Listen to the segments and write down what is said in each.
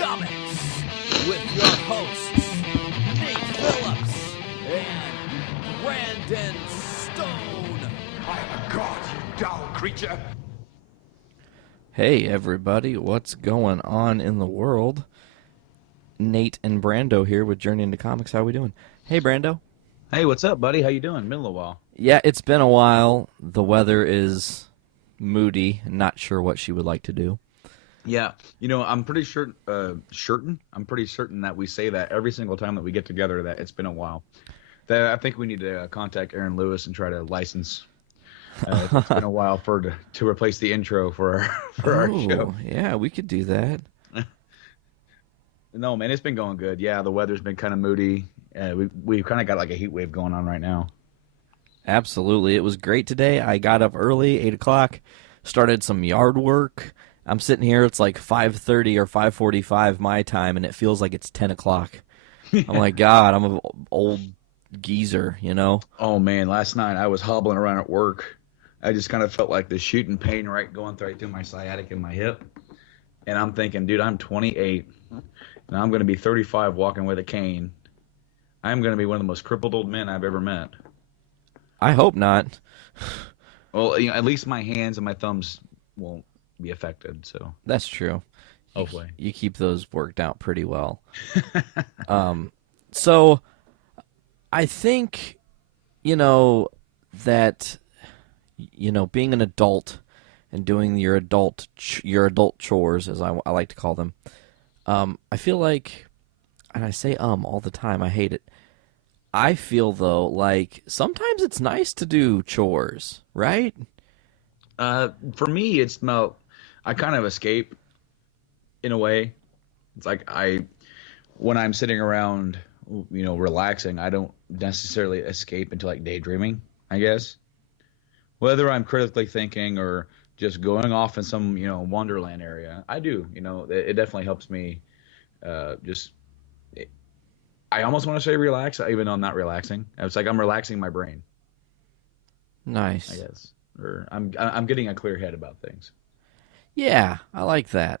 Comics with your hosts, Nate Phillips and Brandon Stone. I'm a god, you dull creature. Hey everybody, what's going on in the world? Nate and Brando here with Journey into Comics. How we doing? Hey Brando. Hey, what's up, buddy? How you doing? Been a little while. Yeah, it's been a while. The weather is moody. Not sure what she would like to do. Yeah, I'm pretty I'm pretty certain that we say that every single time that we get together that it's been a while. That I think we need to contact Aaron Lewis and try to license. It's been a while to replace the intro for our show. Yeah, we could do that. No, man, it's been going good. Yeah, the weather's been kind of moody. We've kind of got like a heat wave going on right now. Absolutely. It was great today. I got up early, 8 o'clock, started some yard work. I'm sitting here, it's like 5:30 or 5:45 my time, and it feels like it's 10 o'clock. I'm like, God, I'm an old geezer, Oh, man, last night I was hobbling around at work. I just kind of felt like the shooting pain going right through my sciatic and my hip. And I'm thinking, dude, I'm 28, and I'm going to be 35 walking with a cane. I'm going to be one of the most crippled old men I've ever met. I hope not. Well, at least my hands and my thumbs won't be affected. So that's true. Hopefully, you keep those worked out pretty well. So I think that being an adult and doing your adult chores, as I like to call them. I feel like, and I say all the time. I hate it. I feel, though, like sometimes it's nice to do chores, right? For me, it's about I kind of escape in a way. It's like when I'm sitting around, relaxing, I don't necessarily escape into like daydreaming, I guess. Whether I'm critically thinking or just going off in some, wonderland area, I do. It definitely helps me I almost want to say relax, even though I'm not relaxing. It's like I'm relaxing my brain. Nice. I guess. Or I'm getting a clear head about things. Yeah, I like that.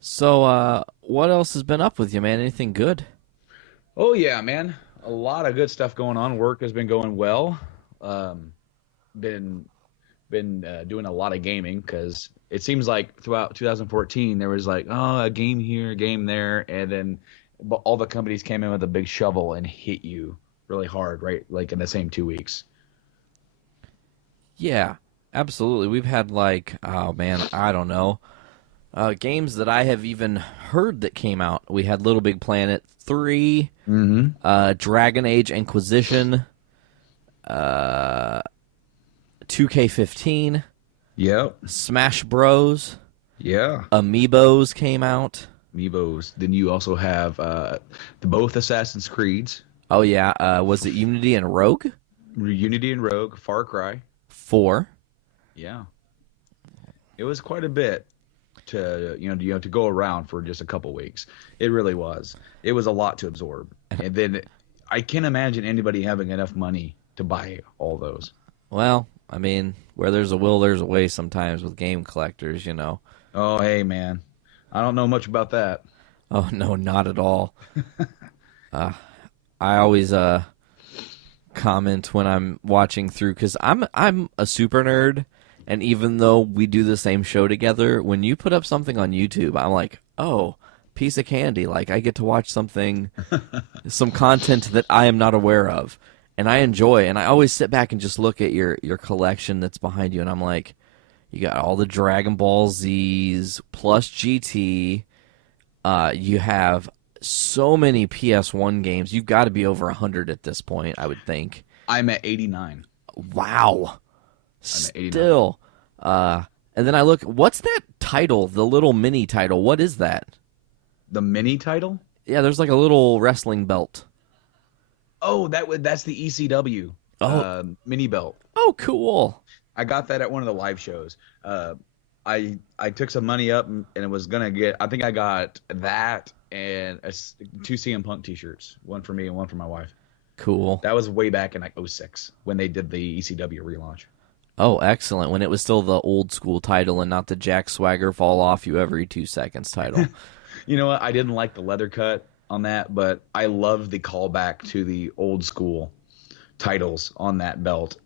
So, what else has been up with you, man? Anything good? Oh, yeah, man. A lot of good stuff going on. Work has been going well. Been doing a lot of gaming because it seems like throughout 2014 there was like, a game here, a game there, and then all the companies came in with a big shovel and hit you really hard, right? Like in the same 2 weeks. Yeah, absolutely. We've had I don't know, games that I have even heard that came out. We had Little Big Planet 3, Dragon Age Inquisition, 2K15, Yep. Smash Bros. Yeah. Amiibos came out. Amiibos. Then you also have both Assassin's Creeds. Oh yeah, was it Unity and Rogue? Unity and Rogue, Far Cry 4. Yeah. It was quite a bit to to go around for just a couple weeks. It really was. It was a lot to absorb. And then I can't imagine anybody having enough money to buy all those. Well, I mean, where there's a will, there's a way sometimes with game collectors, Oh, hey, man. I don't know much about that. Oh, no, not at all. I always comment when I'm watching through, because I'm a super nerd, and even though we do the same show together, when you put up something on YouTube, I'm like, oh, piece of candy. Like, I get to watch something, some content that I am not aware of. And I enjoy, and I always sit back and just look at your collection that's behind you, and I'm like, you got all the Dragon Ball Zs, plus GT, you have so many PS1 games. You've got to be over 100 at this point, I would think. I'm at 89. Wow. I'm at 89. Still. And then I look, what's that title, the little mini title? What is that? The mini title? Yeah, there's like a little wrestling belt. Oh, that's the ECW mini belt. Oh, cool. I got that at one of the live shows. I took some money up and it was gonna get. I think I got that and two CM Punk T-shirts, one for me and one for my wife. Cool. That was way back in like 06 when they did the ECW relaunch. Oh, excellent. When it was still the old school title and not the Jack Swagger fall off you every 2 seconds title. You know what? I didn't like the leather cut on that, but I love the callback to the old school titles on that belt.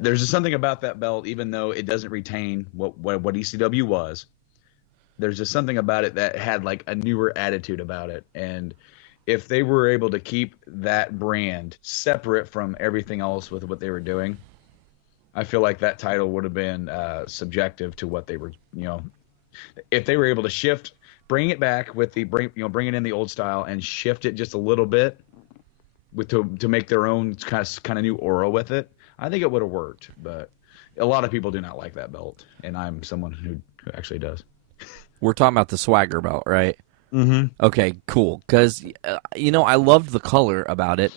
There's just something about that belt, even though it doesn't retain what ECW was. There's just something about it that had like a newer attitude about it. And if they were able to keep that brand separate from everything else with what they were doing, I feel like that title would have been subjective to what they were, if they were able to bring it back with bring it in the old style and shift it just a little bit to make their own kind of new aura with it. I think it would have worked, but a lot of people do not like that belt, and I'm someone who actually does. We're talking about the Swagger belt, right? Mm-hmm. Okay, cool. Because, I loved the color about it.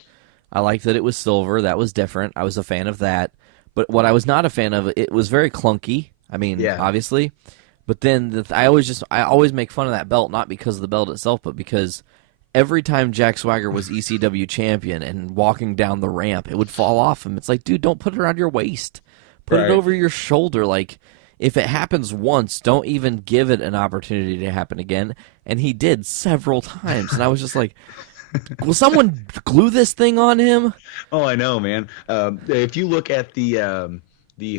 I liked that it was silver. That was different. I was a fan of that. But what I was not a fan of, it was very clunky. I mean, obviously. But then I always make fun of that belt, not because of the belt itself, but because every time Jack Swagger was ECW champion and walking down the ramp, it would fall off him. It's like, dude, don't put it around your waist. Put it over your shoulder. Like, if it happens once, don't even give it an opportunity to happen again. And he did several times. And I was just like, will someone glue this thing on him? Oh, I know, man. If you look at the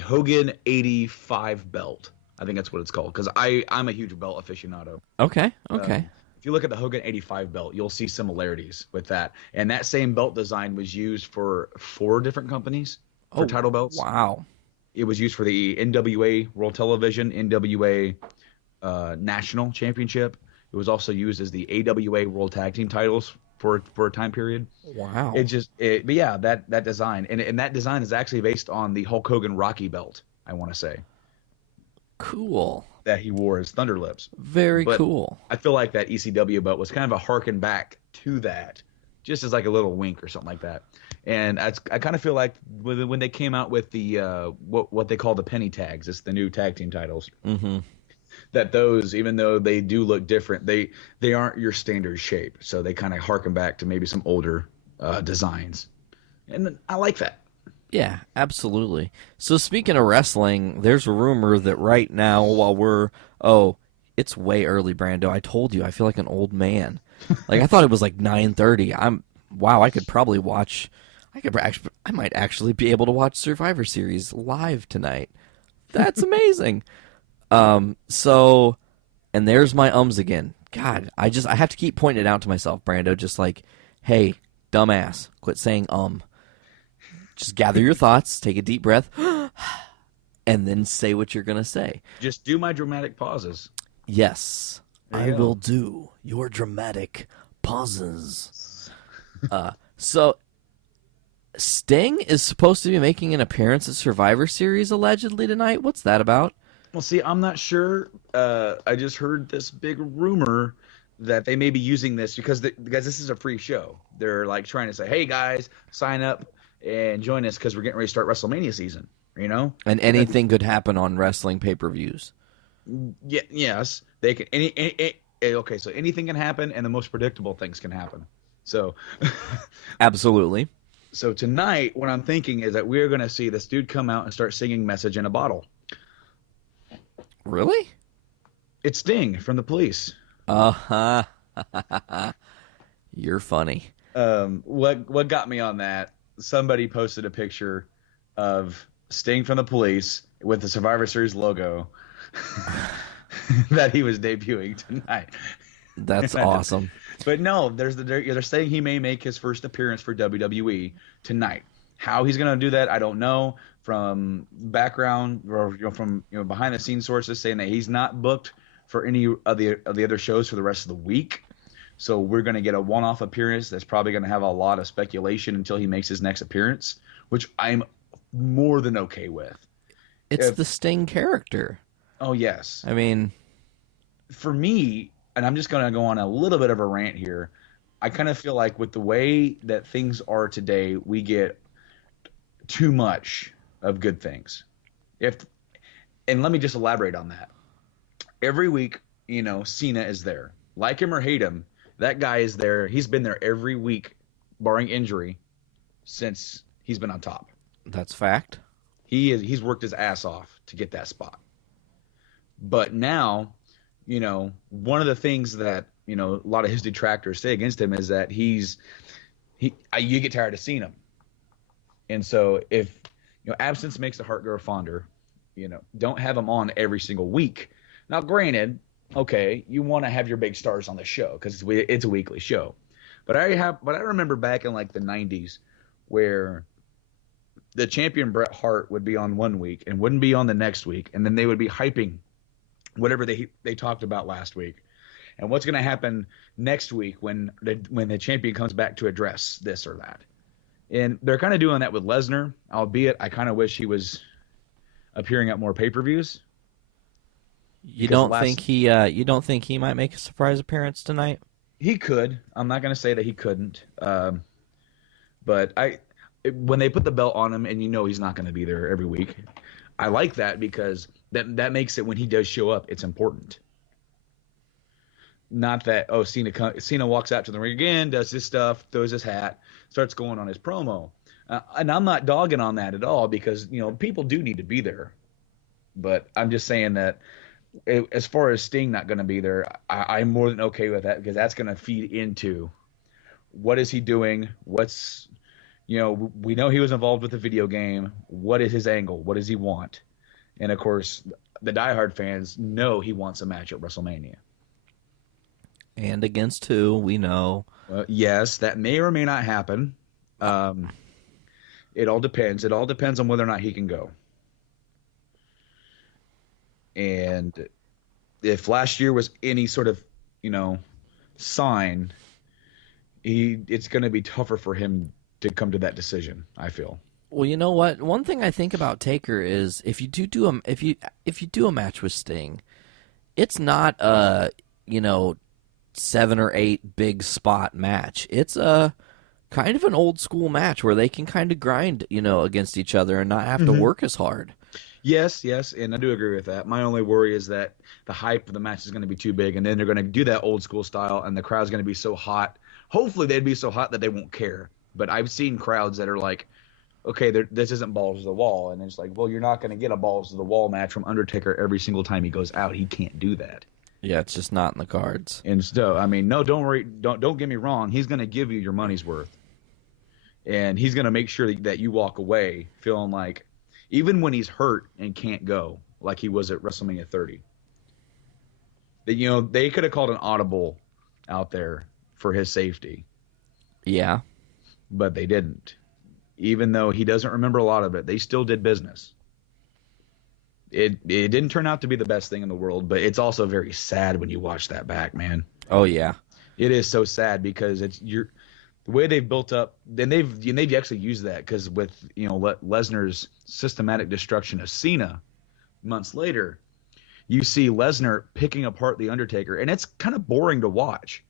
Hogan 85 belt, I think that's what it's called, because I'm a huge belt aficionado. Okay. If you look at the Hogan 85 belt, you'll see similarities with that. And that same belt design was used for 4 different companies for title belts. Wow. It was used for the NWA World Television, NWA National Championship. It was also used as the AWA World Tag Team titles for a time period. Wow. But yeah, that design. And that design is actually based on the Hulk Hogan Rocky belt, I want to say. Cool. That he wore as Thunder Lips. Very cool. I feel like that ECW belt was kind of a harken back to that, just as like a little wink or something like that. And I kind of feel like when they came out with the what they call the penny tags, it's the new tag team titles. Mm-hmm. That those, even though they do look different, they aren't your standard shape. So they kind of harken back to maybe some older designs, and I like that. Yeah, absolutely. So speaking of wrestling, there's a rumor that right now it's way early, Brando. I told you, I feel like an old man. Like, I thought it was like 9:30. I could probably watch. I might actually be able to watch Survivor Series live tonight. That's amazing. And there's my ums again. God, I have to keep pointing it out to myself, Brando. Just like, hey, dumbass, quit saying Just gather your thoughts, take a deep breath, and then say what you're gonna say. Just do my dramatic pauses. Yes, I will do your dramatic pauses. So Sting is supposed to be making an appearance at Survivor Series allegedly tonight. What's that about? Well, see, I'm not sure. I just heard this big rumor that they may be using this because this is a free show. They're like trying to say, hey guys, sign up and join us because we're getting ready to start WrestleMania season, And anything could happen on wrestling pay-per-views. Yeah, yes, they can. Okay, so anything can happen, and the most predictable things can happen. So, absolutely. So tonight, what I'm thinking is that we're going to see this dude come out and start singing "Message in a Bottle." Really? It's Sting from the Police. Uh-huh. You're funny. What got me on that? Somebody posted a picture of Sting from the Police with the Survivor Series logo that he was debuting tonight. That's awesome. But no, they're saying he may make his first appearance for WWE tonight. How he's going to do that, I don't know. From background or from behind the scenes sources saying that he's not booked for any of the other shows for the rest of the week. So we're going to get a one-off appearance that's probably going to have a lot of speculation until he makes his next appearance, which I'm more than okay with. It's the Sting character. Oh, yes. I mean, for me, and I'm just going to go on a little bit of a rant here, I kind of feel like with the way that things are today, we get too much of good things. And let me just elaborate on that. Every week, Cena is there. Like him or hate him, that guy is there. He's been there every week, barring injury, since he's been on top. That's fact. He's worked his ass off to get that spot. But now, one of the things that a lot of his detractors say against him is that you get tired of seeing him. And so if, absence makes the heart grow fonder, don't have him on every single week. Now, granted, okay, you want to have your big stars on the show because it's a weekly show. But I remember back in like the 90s where the champion Bret Hart would be on one week and wouldn't be on the next week, and then they would be hyping whatever they talked about last week. And what's going to happen next week when the champion comes back to address this or that. And they're kind of doing that with Lesnar, albeit I kind of wish he was appearing at more pay-per-views. You don't think he might make a surprise appearance tonight? He could. I'm not going to say that he couldn't. But when they put the belt on him and he's not going to be there every week, I like that because that makes it when he does show up, it's important. Not that, Cena walks out to the ring again, does his stuff, throws his hat, starts going on his promo. And I'm not dogging on that at all because, people do need to be there. But I'm just saying that as far as Sting not going to be there, I'm more than okay with that because that's going to feed into what is he doing, what's, we know he was involved with the video game. What is his angle? What does he want? And, of course, the diehard fans know he wants a match at WrestleMania. And against who, we know. Yes, that may or may not happen. It all depends. It all depends on whether or not he can go. And if last year was any sort of, sign, it's going to be tougher for him to come to that decision, I feel. Well, you know what? One thing I think about Taker is if you do a match with Sting, it's not a 7 or 8 big spot match. It's a kind of an old school match where they can kind of grind, against each other and not have to work as hard. Yes, and I do agree with that. My only worry is that the hype of the match is going to be too big, and then they're going to do that old school style, and the crowd's going to be so hot. Hopefully they'd be so hot that they won't care. But I've seen crowds that are like, okay, this isn't balls to the wall. And it's like, well, you're not going to get a balls to the wall match from Undertaker every single time he goes out. He can't do that. Yeah, it's just not in the cards. And so, no, don't worry. Don't get me wrong. He's going to give you your money's worth. And he's going to make sure that you walk away feeling like, even when he's hurt and can't go, like he was at WrestleMania 30, that, they could have called an audible out there for his safety. Yeah. But they didn't. Even though he doesn't remember a lot of it, they still did business. It didn't turn out to be the best thing in the world, but it's also very sad when you watch that back, man. Oh yeah, it is so sad because the way they've built up. Then they've actually used that because with Lesnar's systematic destruction of Cena months later, you see Lesnar picking apart the Undertaker, and it's kind of boring to watch,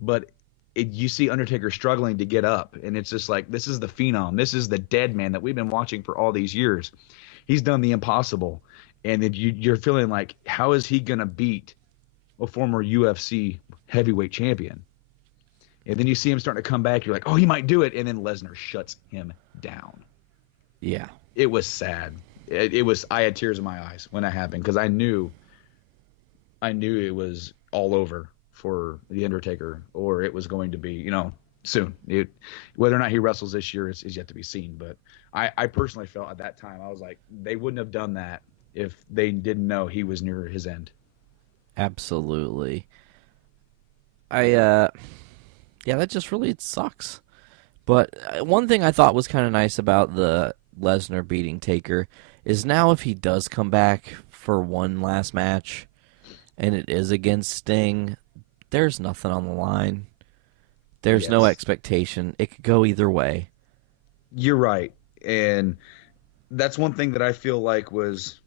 but you see Undertaker struggling to get up, and it's just like, this is the Phenom. This is the dead man that we've been watching for all these years. He's done the impossible, and then you're feeling like, how is he going to beat a former UFC heavyweight champion? And then you see him starting to come back. You're like, oh, he might do it, and then Lesnar shuts him down. Yeah. It was sad. I had tears in my eyes when that happened because I knew it was all over for The Undertaker, or it was going to be, soon. Whether or not he wrestles this year is yet to be seen. But I personally felt at that time, I was like, they wouldn't have done that if they didn't know he was near his end. Absolutely. Yeah, that just really sucks. But one thing I thought was kind of nice about the Lesnar beating Taker is now if he does come back for one last match and it is against Sting, there's nothing on the line. There's no expectation. It could go either way. You're right. And that's one thing that I feel like was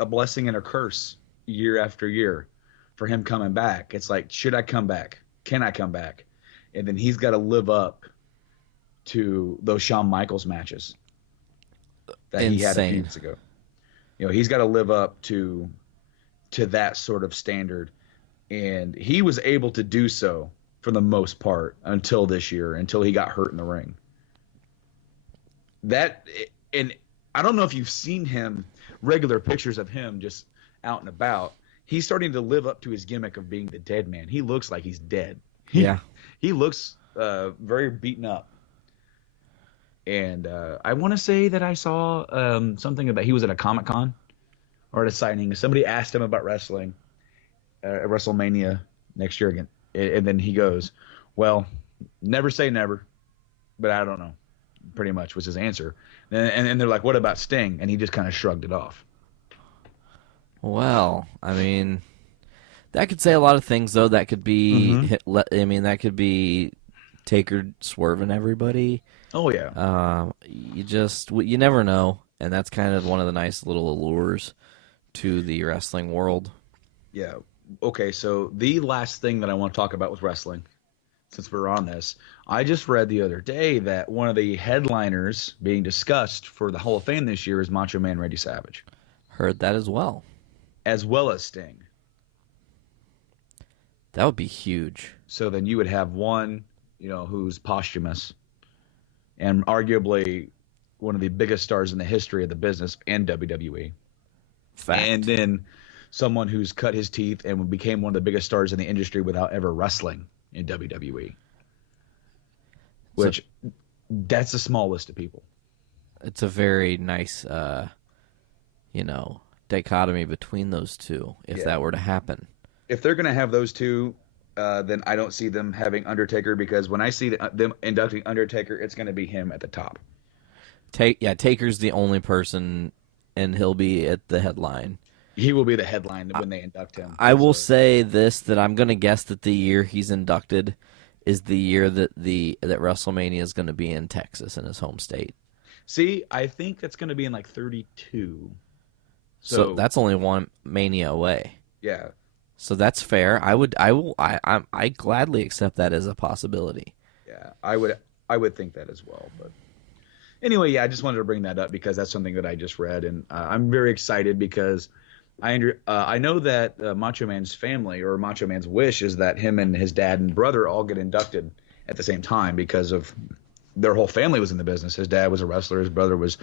a blessing and a curse year after year for him coming back. It's like, should I come back? Can I come back? And then he's got to live up to those Shawn Michaels matches that he had a few years ago. He's got to live up to that sort of standard. And he was able to do so for the most part until this year, until he got hurt in the ring. And I don't know if you've seen him, regular pictures of him just out and about. he's starting to live up to his gimmick of being the dead man. He looks like he's dead. Yeah. He looks very beaten up. And I want to say that I saw something about he was at a Comic-Con or at a signing. Somebody asked him about wrestling at WrestleMania next year again. And then he goes, well, never say never, but I don't know. Pretty much was his answer. And they're like, what about Sting? And he just kind of shrugged it off. Well, I mean, that could say a lot of things, though. That could be, that could be Taker swerving everybody. Oh, yeah. You never know. And that's kind of one of the nice little allures to the wrestling world. Yeah. Okay, so the last thing that I want to talk about with wrestling, since we're on this, I just read the other day that one of the headliners being discussed for the Hall of Fame this year is Macho Man Randy Savage. Heard that as well. As well as Sting. That would be huge. So then you would have one, who's posthumous and arguably one of the biggest stars in the history of the business and WWE. Fact. And then someone who's cut his teeth and became one of the biggest stars in the industry without ever wrestling in WWE. Which, that's a small list of people. It's a very nice, dichotomy between those two, if that were to happen. If they're going to have those two, then I don't see them having Undertaker, because when I see them inducting Undertaker, it's going to be him at the top. Taker's the only person, and he'll be at the headline. He will be the headline when they induct him. I will say this, that I'm going to guess that the year he's inducted is the year that that WrestleMania is going to be in Texas, in his home state. See, I think that's going to be in like 32. So that's only one Mania away. Yeah. So that's fair. I gladly accept that as a possibility. Yeah, I would think that as well. But anyway, yeah, I just wanted to bring that up because that's something that I just read, and I'm very excited because I know that Macho Man's family, or Macho Man's wish, is that him and his dad and brother all get inducted at the same time, because of their whole family was in the business. His dad was a wrestler. His brother was,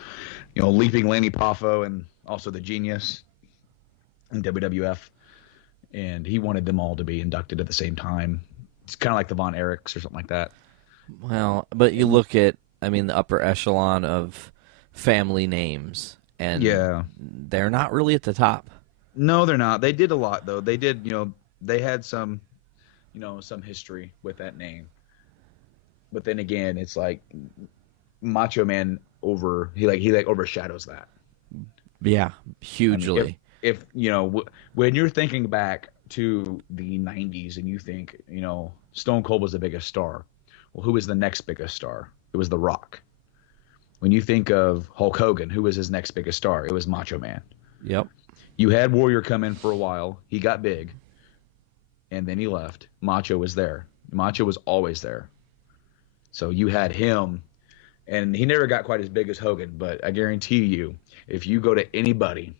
Leaping Lanny Poffo, and also the Genius in WWF. And he wanted them all to be inducted at the same time. It's kind of like the Von Erichs or something like that. Well, but you look at, the upper echelon of family names, and they're not really at the top. No, they're not. They did a lot, though. They did, they had some, some history with that name. But then again, it's like Macho Man he overshadows that. Yeah, hugely. If when you're thinking back to the 90s and you think, Stone Cold was the biggest star. Well, who was the next biggest star? It was The Rock. When you think of Hulk Hogan, who was his next biggest star? It was Macho Man. Yep. You had Warrior come in for a while. He got big, and then he left. Macho was there. Macho was always there. So you had him, and he never got quite as big as Hogan, but I guarantee you, if you go to anybody,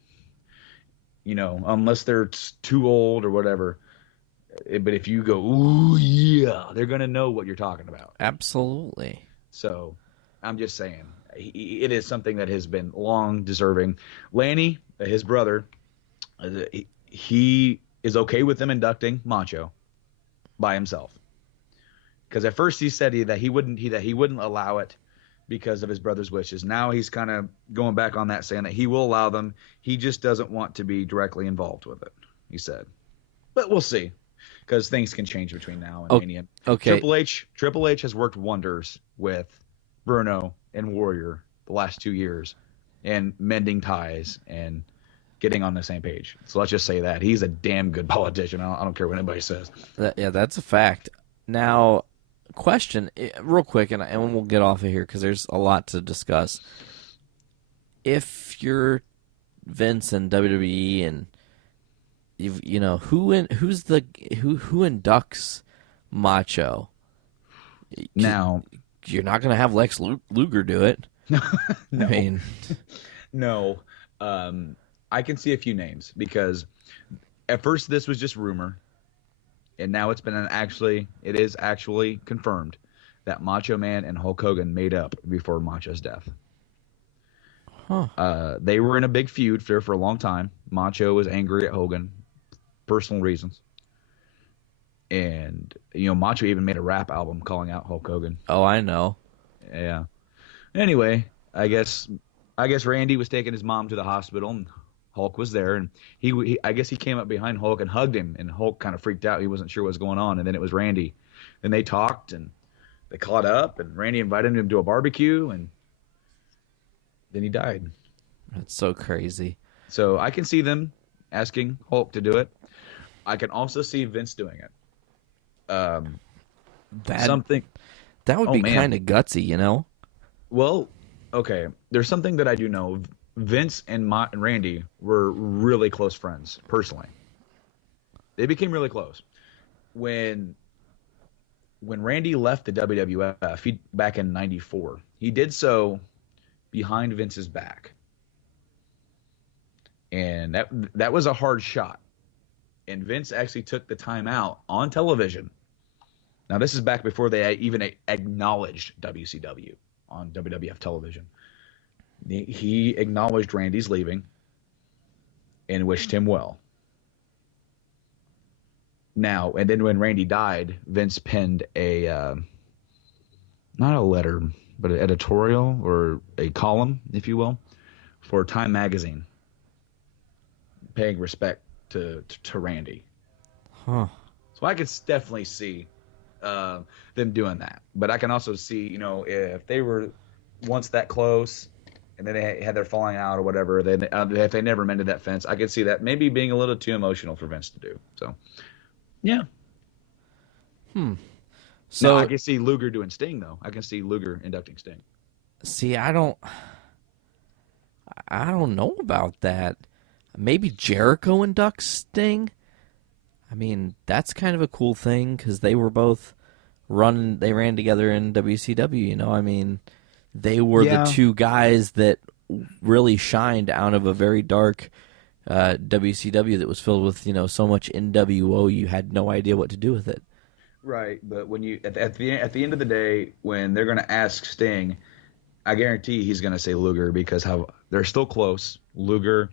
unless they're too old or whatever, but if you go, ooh, yeah, they're going to know what you're talking about. Absolutely. So I'm just saying, it is something that has been long deserving. Lanny, his brother, he is okay with them inducting Macho by himself. Because at first he said that he wouldn't allow it because of his brother's wishes. Now he's kind of going back on that, saying that he will allow them. He just doesn't want to be directly involved with it, he said. But we'll see, because things can change between now and Mania. Okay. Triple H has worked wonders with Bruno and Warrior the last 2 years, and mending ties and getting on the same page. So let's just say that. He's a damn good politician. I don't care what anybody says. That's a fact. Now, question, real quick, and we'll get off of here because there's a lot to discuss. If you're Vince and WWE, and who inducts Macho? Now, you're not going to have Lex Luger do it. No. I mean, no. I can see a few names, because at first this was just rumor. And now it is actually confirmed that Macho Man and Hulk Hogan made up before Macho's death. Huh. They were in a big feud there for a long time. Macho was angry at Hogan personal reasons. And, Macho even made a rap album calling out Hulk Hogan. Oh, I know. Yeah. Anyway, I guess Randy was taking his mom to the hospital, and Hulk was there, and I guess he came up behind Hulk and hugged him, and Hulk kind of freaked out. He wasn't sure what was going on, and then it was Randy. Then they talked, and they caught up, and Randy invited him to a barbecue, and then he died. That's so crazy. So I can see them asking Hulk to do it. I can also see Vince doing it. That would Oh, be man. kind of gutsy, Well, okay. There's something that I do know. Vince and Randy were really close friends, personally. They became really close. When Randy left the WWF back in '94, he did so behind Vince's back. And that was a hard shot. And Vince actually took the time out on television. Now, this is back before they even acknowledged WCW on WWF television. He acknowledged Randy's leaving and wished him well. Now, and then when Randy died, Vince penned not a letter, but an editorial or a column, if you will, for Time Magazine, paying respect to Randy. Huh. So I could definitely see them doing that. But I can also see, if they were once that close and then they had their falling out or whatever, then if they never mended that fence, I could see that maybe being a little too emotional for Vince to do. So, yeah. So Now, I can see Luger doing Sting, though. I can see Luger inducting Sting. see, I don't know about that. Maybe Jericho inducts Sting. I mean, that's kind of a cool thing because they were both they ran together in WCW, I mean, they were the two guys that really shined out of a very dark WCW that was filled with, so much NWO you had no idea what to do with it. Right, but when you at the end of the day, when they're going to ask Sting, I guarantee he's going to say Luger because they're still close. Luger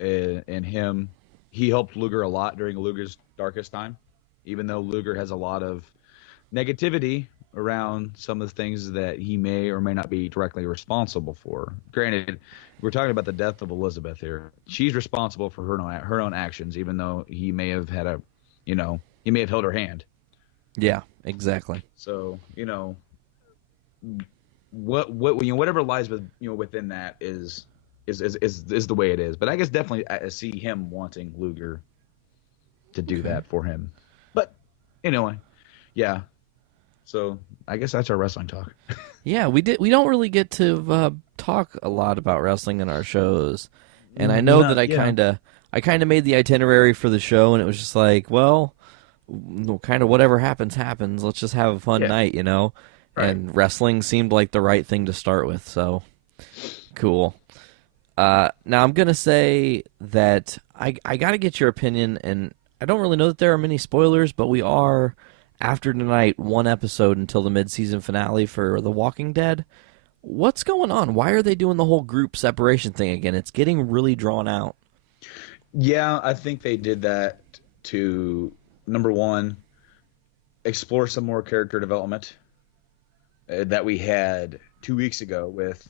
and him, he helped Luger a lot during Luger's darkest time, even though Luger has a lot of negativity around some of the things that he may or may not be directly responsible for. Granted, we're talking about the death of Elizabeth here. She's responsible for her own actions, even though he may have had he may have held her hand. Yeah, exactly. So, whatever lies within that is the way it is. But I guess definitely I see him wanting Luger to do that for him. But anyway, yeah. So I guess that's our wrestling talk. Yeah, we don't really get to talk a lot about wrestling in our shows, and I know that I kind of made the itinerary for the show, and it was just like, well, kind of whatever happens. Let's just have a fun night, Right. And wrestling seemed like the right thing to start with, so cool. Now I'm gonna say that I got to get your opinion, and I don't really know that there are many spoilers, but we are, after tonight, one episode until the mid-season finale for The Walking Dead. What's going on? Why are they doing the whole group separation thing again? It's getting really drawn out. Yeah, I think they did that to, number one, explore some more character development that we had 2 weeks ago with,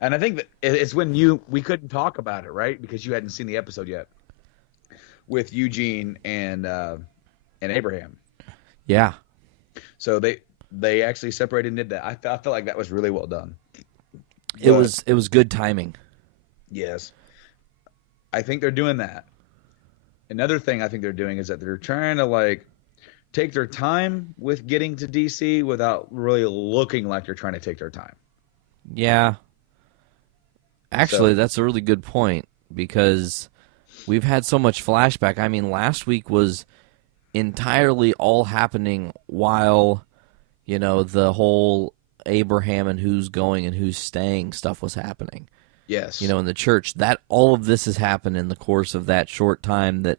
and I think that it's when we couldn't talk about it, right? Because you hadn't seen the episode yet, with Eugene and Abraham. Yeah. So they actually separated and did that. I felt like that was really well done. It was good timing. Yes. I think they're doing that. Another thing I think they're doing is that they're trying to take their time with getting to DC without really looking like they're trying to take their time. Yeah. Actually, that's a really good point because we've had so much flashback. I mean, last week was entirely all happening while, the whole Abraham and who's going and who's staying stuff was happening. Yes. In the church. All of this has happened in the course of that short time that,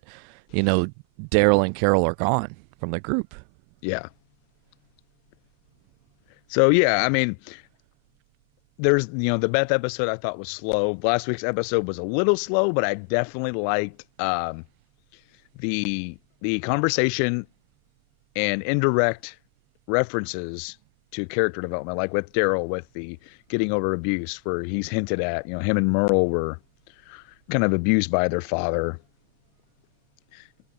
Daryl and Carol are gone from the group. Yeah. So, yeah, I mean, there's, the Beth episode I thought was slow. Last week's episode was a little slow, but I definitely liked the conversation and indirect references to character development, like with Daryl, with the getting over abuse, where he's hinted at, him and Merle were kind of abused by their father.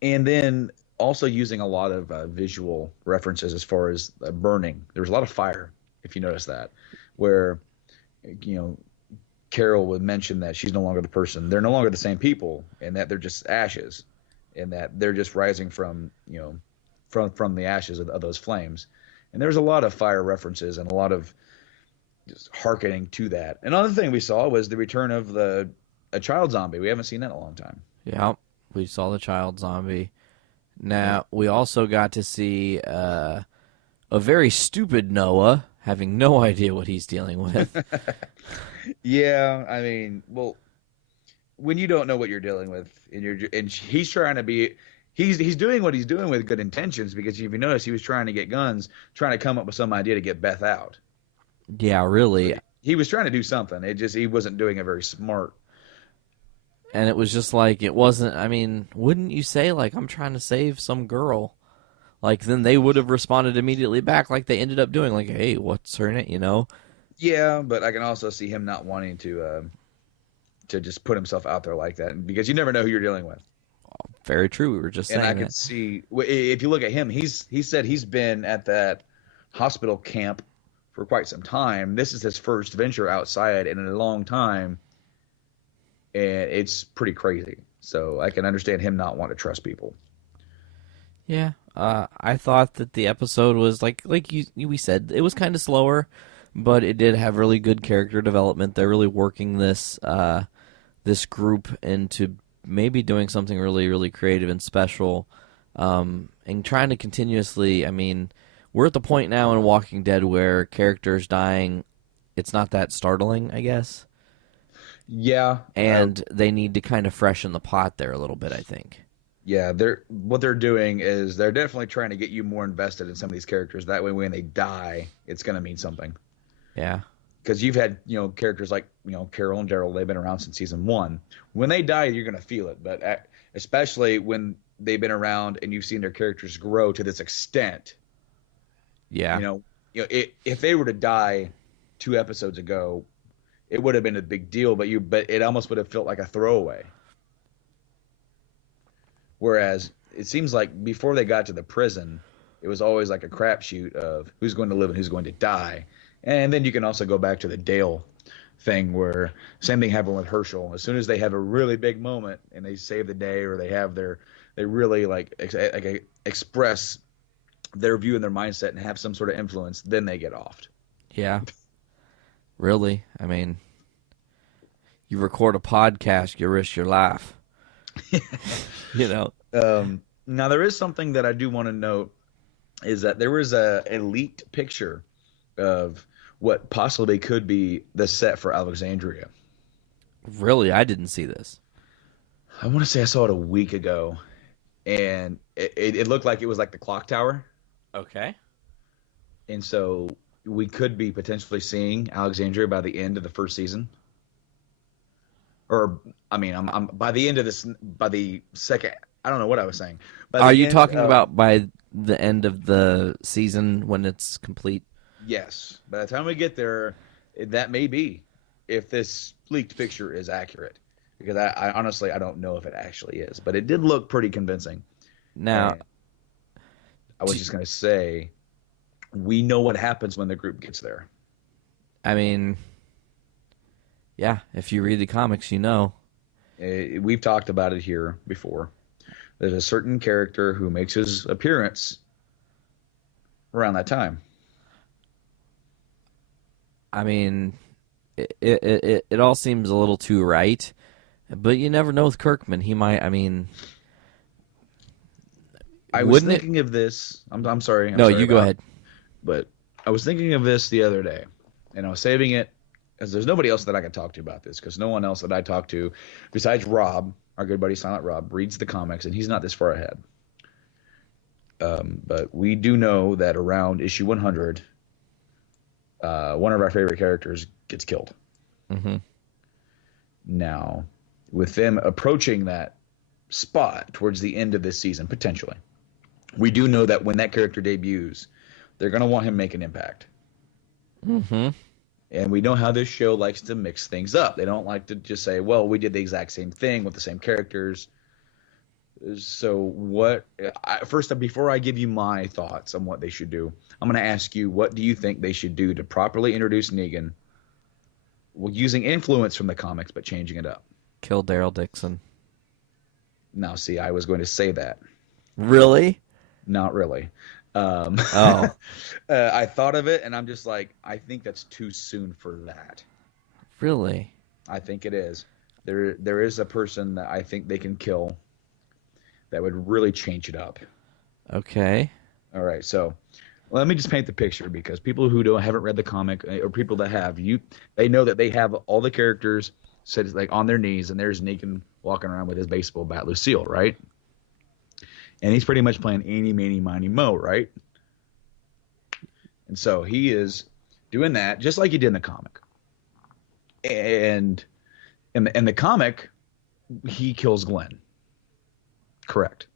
And then also using a lot of visual references as far as burning. There was a lot of fire, if you notice that, where, Carol would mention that she's no longer the person. They're no longer the same people, and that they're just ashes, and that they're just rising from the ashes of those flames. And there's a lot of fire references and a lot of just hearkening to that. Another thing we saw was the return of a child zombie. We haven't seen that in a long time. Yeah, we saw the child zombie. Now, we also got to see a very stupid Noah having no idea what he's dealing with. Yeah, I mean, well, when you don't know what you're dealing with, and he's trying to be, he's doing what he's doing with good intentions, because if you notice, he was trying to get guns, trying to come up with some idea to get Beth out. Yeah, really. He was trying to do something. He wasn't doing it very smart. And it was just like, it wasn't, I mean, wouldn't you say, like, I'm trying to save some girl? Like, then they would have responded immediately back like they ended up doing. Like, hey, what's her name, Yeah, but I can also see him not wanting to just put himself out there like that, because you never know who you're dealing with. Very true. We were just saying And I can see, if you look at him, he said he's been at that hospital camp for quite some time. This is his first venture outside in a long time, and it's pretty crazy. So I can understand him not wanting to trust people. Yeah, I thought that the episode was like we said, it was kind of slower, but it did have really good character development. They're really working this group into maybe doing something really, really creative and special, and trying to continuously. I mean, we're at the point now in Walking Dead where characters dying, it's not that startling, I guess. Yeah, and they need to kind of freshen the pot there a little bit, I think. Yeah, what they're doing is they're definitely trying to get you more invested in some of these characters. That way, when they die, it's going to mean something. Yeah. Because you've had, characters like, Carol and Daryl, they've been around since season 1. When they die, you're going to feel it. But especially when they've been around and you've seen their characters grow to this extent. Yeah. If they were to die 2 episodes ago, it would have been a big deal, but it almost would have felt like a throwaway. Whereas it seems like before they got to the prison, it was always like a crapshoot of who's going to live and who's going to die. And then you can also go back to the Dale thing, where same thing happened with Herschel. As soon as they have a really big moment and they save the day, or they really express their view and their mindset and have some sort of influence, then they get offed. Yeah. Really? I mean, you record a podcast, you risk your life. Now, there is something that I do want to note, is that there was a leaked picture of what possibly could be the set for Alexandria. Really? I didn't see this. I want to say I saw it a week ago, and it looked like it was like the clock tower. Okay. And so we could be potentially seeing Alexandria by the end of the first season. Or, I mean, I'm by the end of this, by the second, I don't know what I was saying. Are you talking about by the end of the season when it's complete? Yes. By the time we get there, that may be, if this leaked picture is accurate. Because I honestly, I don't know if it actually is. But it did look pretty convincing. Now, and I was just going to say, we know what happens when the group gets there. I mean, yeah, if you read the comics, you know. We've talked about it here before. There's a certain character who makes his appearance around that time. I mean, it all seems a little too right, but you never know with Kirkman. He might, I mean... I was thinking of this. I'm sorry. No, you go ahead. But I was thinking of this the other day, and I was saving it because there's nobody else that I can talk to about this, because no one else that I talk to besides Rob, our good buddy Silent Rob, reads the comics, and he's not this far ahead. But we do know that around issue 100, one of our favorite characters gets killed. Mm-hmm. Now, with them approaching that spot towards the end of this season, potentially. We do know that when that character debuts, they're going to want him to make an impact. Mm-hmm. And we know how this show likes to mix things up. They don't like to just say, well, we did the exact same thing with the same characters. So first, before I give you my thoughts on what they should do, I'm going to ask you, what do you think they should do to properly introduce Negan, using influence from the comics but changing it up? Kill Daryl Dixon. Now, see, I was going to say that. Really? Not really. Oh. I thought of it, and I'm just like, I think that's too soon for that. Really? I think it is. There is a person that I think they can kill that would really change it up. Okay. All right, so let me just paint the picture, because people who haven't read the comic, or people that have, they know that they have all the characters set like on their knees, and there's Negan walking around with his baseball bat, Lucille, right? And he's pretty much playing eeny, meeny, miny, mo, right? And so he is doing that just like he did in the comic. And in the comic, he kills Glenn. Correct.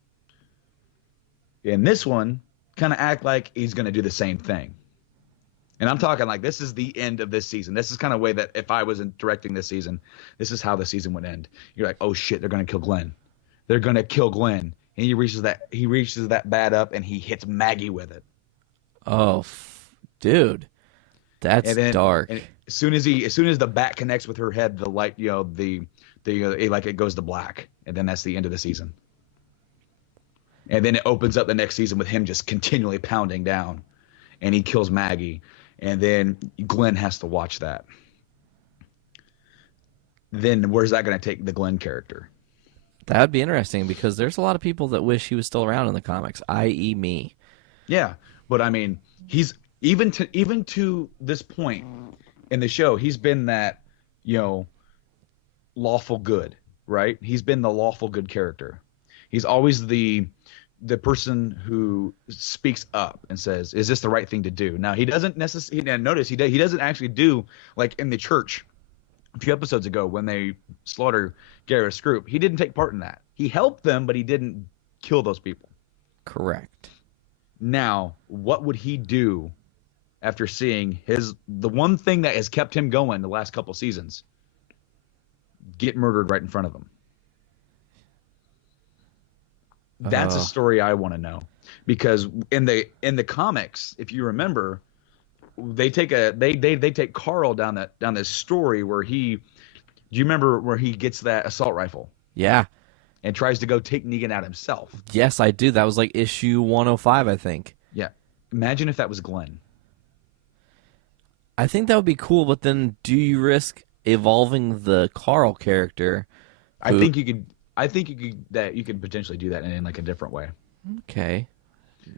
In this one, kind of act like he's going to do the same thing. And I'm talking like this is the end of this season. This is kind of way that if I was directing this season, this is how the season would end. You're like, oh shit, they're going to kill Glenn. They're going to kill Glenn. And he reaches that bat up and he hits Maggie with it. Oh, dude, that's dark. And as soon as the bat connects with her head, the light, it goes to black, and then that's the end of the season. And then it opens up the next season with him just continually pounding down, and he kills Maggie, and then Glenn has to watch that. Then where's that going to take the Glenn character? That would be interesting, because there's a lot of people that wish he was still around in the comics, i.e. me. Yeah, but I mean, he's even to this point in the show, he's been that, lawful good, right? He's been the lawful good character. He's always the person who speaks up and says, "Is this the right thing to do?" Now, he doesn't necessarily notice he doesn't actually do like in the church a few episodes ago when they slaughter Garrus group. He didn't take part in that. He helped them, but he didn't kill those people. Correct. Now, what would he do after seeing the one thing that has kept him going the last couple seasons get murdered right in front of him? That's a story I want to know, because in the comics, if you remember, they take Carl down this story where do you remember where he gets that assault rifle? Yeah. And tries to go take Negan out himself. Yes, I do. That was like issue 105, I think. Yeah. Imagine if that was Glenn. I think that would be cool, but then do you risk evolving the Carl character? I think you could potentially do that in like a different way. Okay.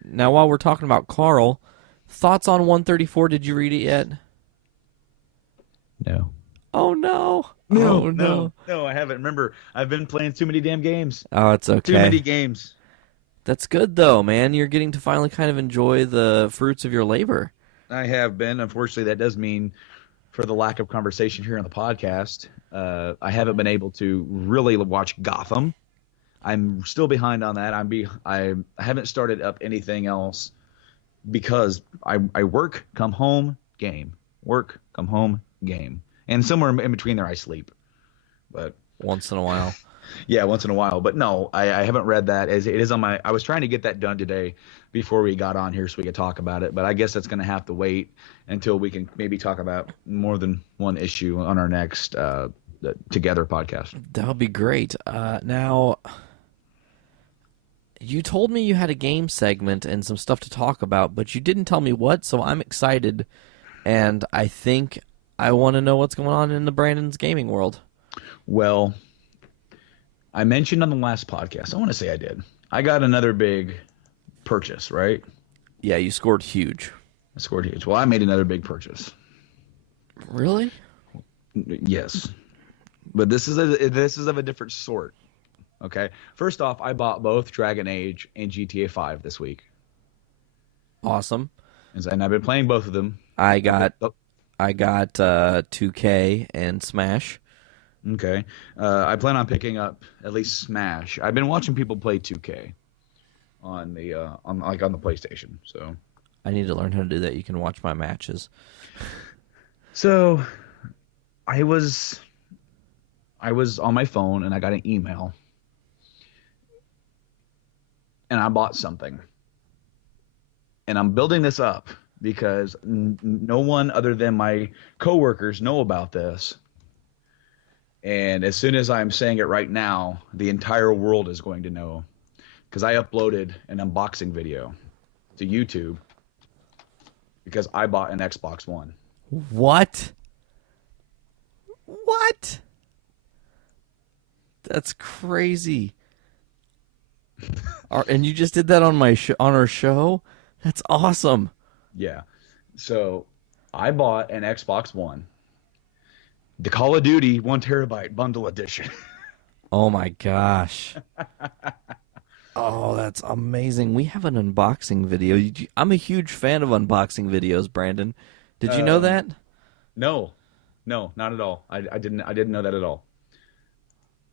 Now, while we're talking about Carl, thoughts on 134? Did you read it yet? No. Oh no. No, I haven't. Remember, I've been playing too many damn games. Oh, it's okay. Too many games. That's good though, man. You're getting to finally kind of enjoy the fruits of your labor. I have been. Unfortunately, that does mean, for the lack of conversation here on the podcast, I haven't been able to really watch Gotham. I'm still behind on that. I haven't started up anything else because I work, come home, game. Work, come home, game. And somewhere in between there, I sleep. But once in a while. Yeah, once in a while. But no, I haven't read that. It is on my. I was trying to get that done today before we got on here so we could talk about it. But I guess that's going to have to wait until we can maybe talk about more than one issue on our next Together podcast. That would be great. Now, you told me you had a game segment and some stuff to talk about, but you didn't tell me what. So I'm excited, and I think I want to know what's going on in the Brandon's gaming world. Well, I mentioned on the last podcast, I want to say I did. I got another big purchase, right? Yeah, you scored huge. I scored huge. Well, I made another big purchase. Really? Yes. But this is of a different sort. Okay? First off, I bought both Dragon Age and GTA 5 this week. Awesome. And I've been playing both of them. I got 2K and Smash. Okay. I plan on picking up at least Smash. I've been watching people play 2K on the on the PlayStation. So I need to learn how to do that. You can watch my matches. So I was on my phone and I got an email and I bought something. And I'm building this up because no one other than my coworkers know about this. And as soon as I'm saying it right now, the entire world is going to know, because I uploaded an unboxing video to YouTube because I bought an Xbox One. What? What? That's crazy. And you just did that on on our show? That's awesome. Yeah. So I bought an Xbox One, the Call of Duty 1 terabyte bundle edition. Oh my gosh. Oh, that's amazing. We have an unboxing video. I'm a huge fan of unboxing videos, Brandon. Did you know that? No, not at all. I didn't know that at all.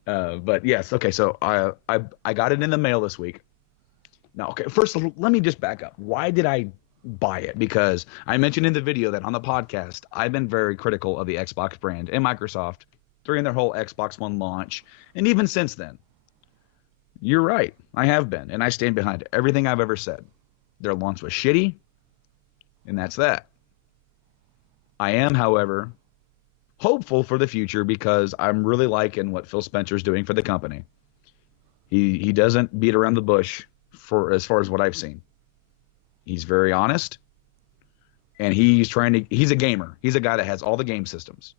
But yes, okay. So I got it in the mail this week. Now, okay. First, let me just back up. Why did I buy it? Because I mentioned in the video that on the podcast, I've been very critical of the Xbox brand and Microsoft during their whole Xbox One launch, and even since then. You're right. I have been, and I stand behind everything I've ever said. Their launch was shitty, and that's that. I am, however, hopeful for the future because I'm really liking what Phil Spencer's doing for the company. He doesn't beat around the bush for as far as what I've seen. He's very honest, and he's a gamer. He's a guy that has all the game systems.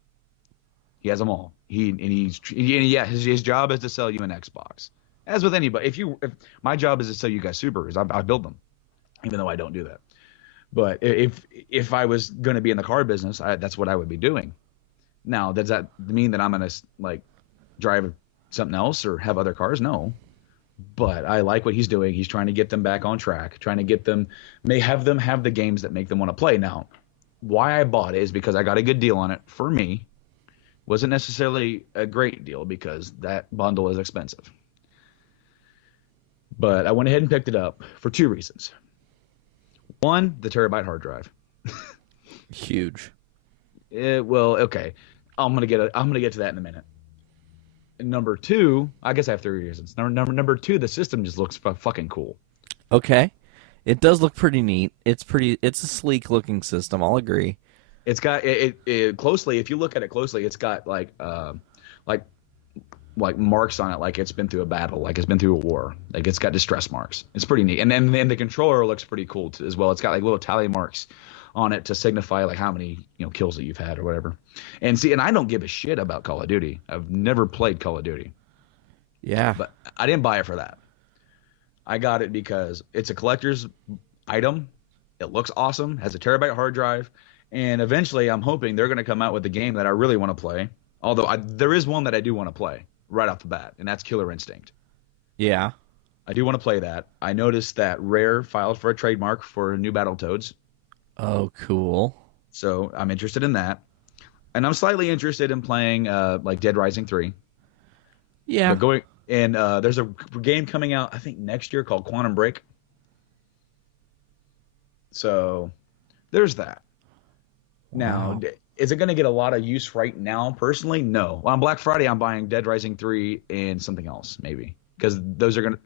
He has them all. His job is to sell you an Xbox. As with anybody, if my job is to sell you guys Subarus, I build them, even though I don't do that. But if I was going to be in the car business, that's what I would be doing. Now, does that mean that I'm going to drive something else or have other cars? No. But I like what he's doing. He's trying to get them back on track, trying to get them, have the games that make them want to play. Now, why I bought it is because I got a good deal on it for me. Wasn't necessarily a great deal because that bundle is expensive. But I went ahead and picked it up for two reasons. One, the terabyte hard drive. Huge. Well, okay. I'm gonna get to that in a minute. And number two, I guess I have three reasons. Number two, the system just looks fucking cool. Okay, it does look pretty neat. It's a sleek looking system. I'll agree. It's got it closely. If you look at it closely, it's got like marks on it, like it's been through a battle, like it's been through a war, like it's got distress marks. It's pretty neat, and then the controller looks pretty cool too, as well. It's got like little tally marks on it to signify like how many kills that you've had or whatever. And I don't give a shit about Call of Duty. I've never played Call of Duty. Yeah, but I didn't buy it for that. I got it because it's a collector's item. It looks awesome, has a terabyte hard drive, and eventually I'm hoping they're going to come out with a game that I really want to play. Although there is one that I do want to play right off the bat, and that's Killer Instinct. Yeah. I do want to play that. I noticed that Rare filed for a trademark for new Battletoads. Oh, cool. So I'm interested in that. And I'm slightly interested in playing like Dead Rising 3. Yeah. There's a game coming out, I think, next year called Quantum Break. So there's that. Wow. Now, is it going to get a lot of use right now? Personally, no. Well, on Black Friday, I'm buying Dead Rising 3 and something else, maybe, because there's going